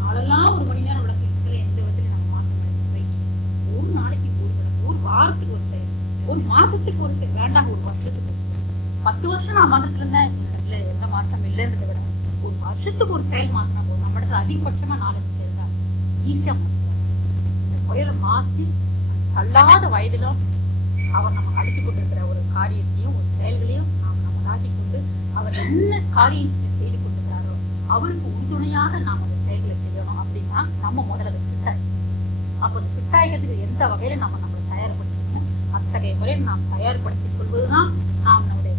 நாளெல்லாம் ஒரு மணி நேரம் விளக்கு இருக்கிற எந்த விதத்துல நம்ம மாற்றம் ஒரு நாளைக்கு ஒரு வாரத்துக்கு ஒரு செயல், ஒரு மாசத்துக்கு ஒரு செயல், வேண்டாம் ஒரு வருஷத்துக்கு 10 வருஷம் நான் மனசுல இருந்தேன் இல்ல எந்த மாற்றம் இல்லைன்றத விட ஒரு வருஷத்துக்கு ஒரு செயல் மாத்தினா போதும். நம்ம இடத்துல அதிகபட்சமா 4 செயல் தான் ஈஸியா மாற்றலாம். இந்த செயலை மாற்றி தள்ளாத வயதிலும் அவர் நம்ம அடித்து கொண்டிருக்கிற ஒரு காரியத்தையும் ஒரு செயல்களையும் நாம் நம்ம தாக்கி கொண்டு அவர் என்ன காரியம் செய்து கொண்டிருக்கிறாரோ அவருக்கு உறுதுணையாக நாம் அந்த செயல்களை செய்யணும். அப்படின்னா நம்ம முதல்ல ஃபிட்டாய் அப்ப அந்த ஃபிட்டாயத்துக்கு எந்த வகையில நம்ம நம்மளை தயார்படுத்தணும் அத்தகைய முறையில் நாம் தயார்படுத்திக் கொள்வதுதான் நாம் நம்முடைய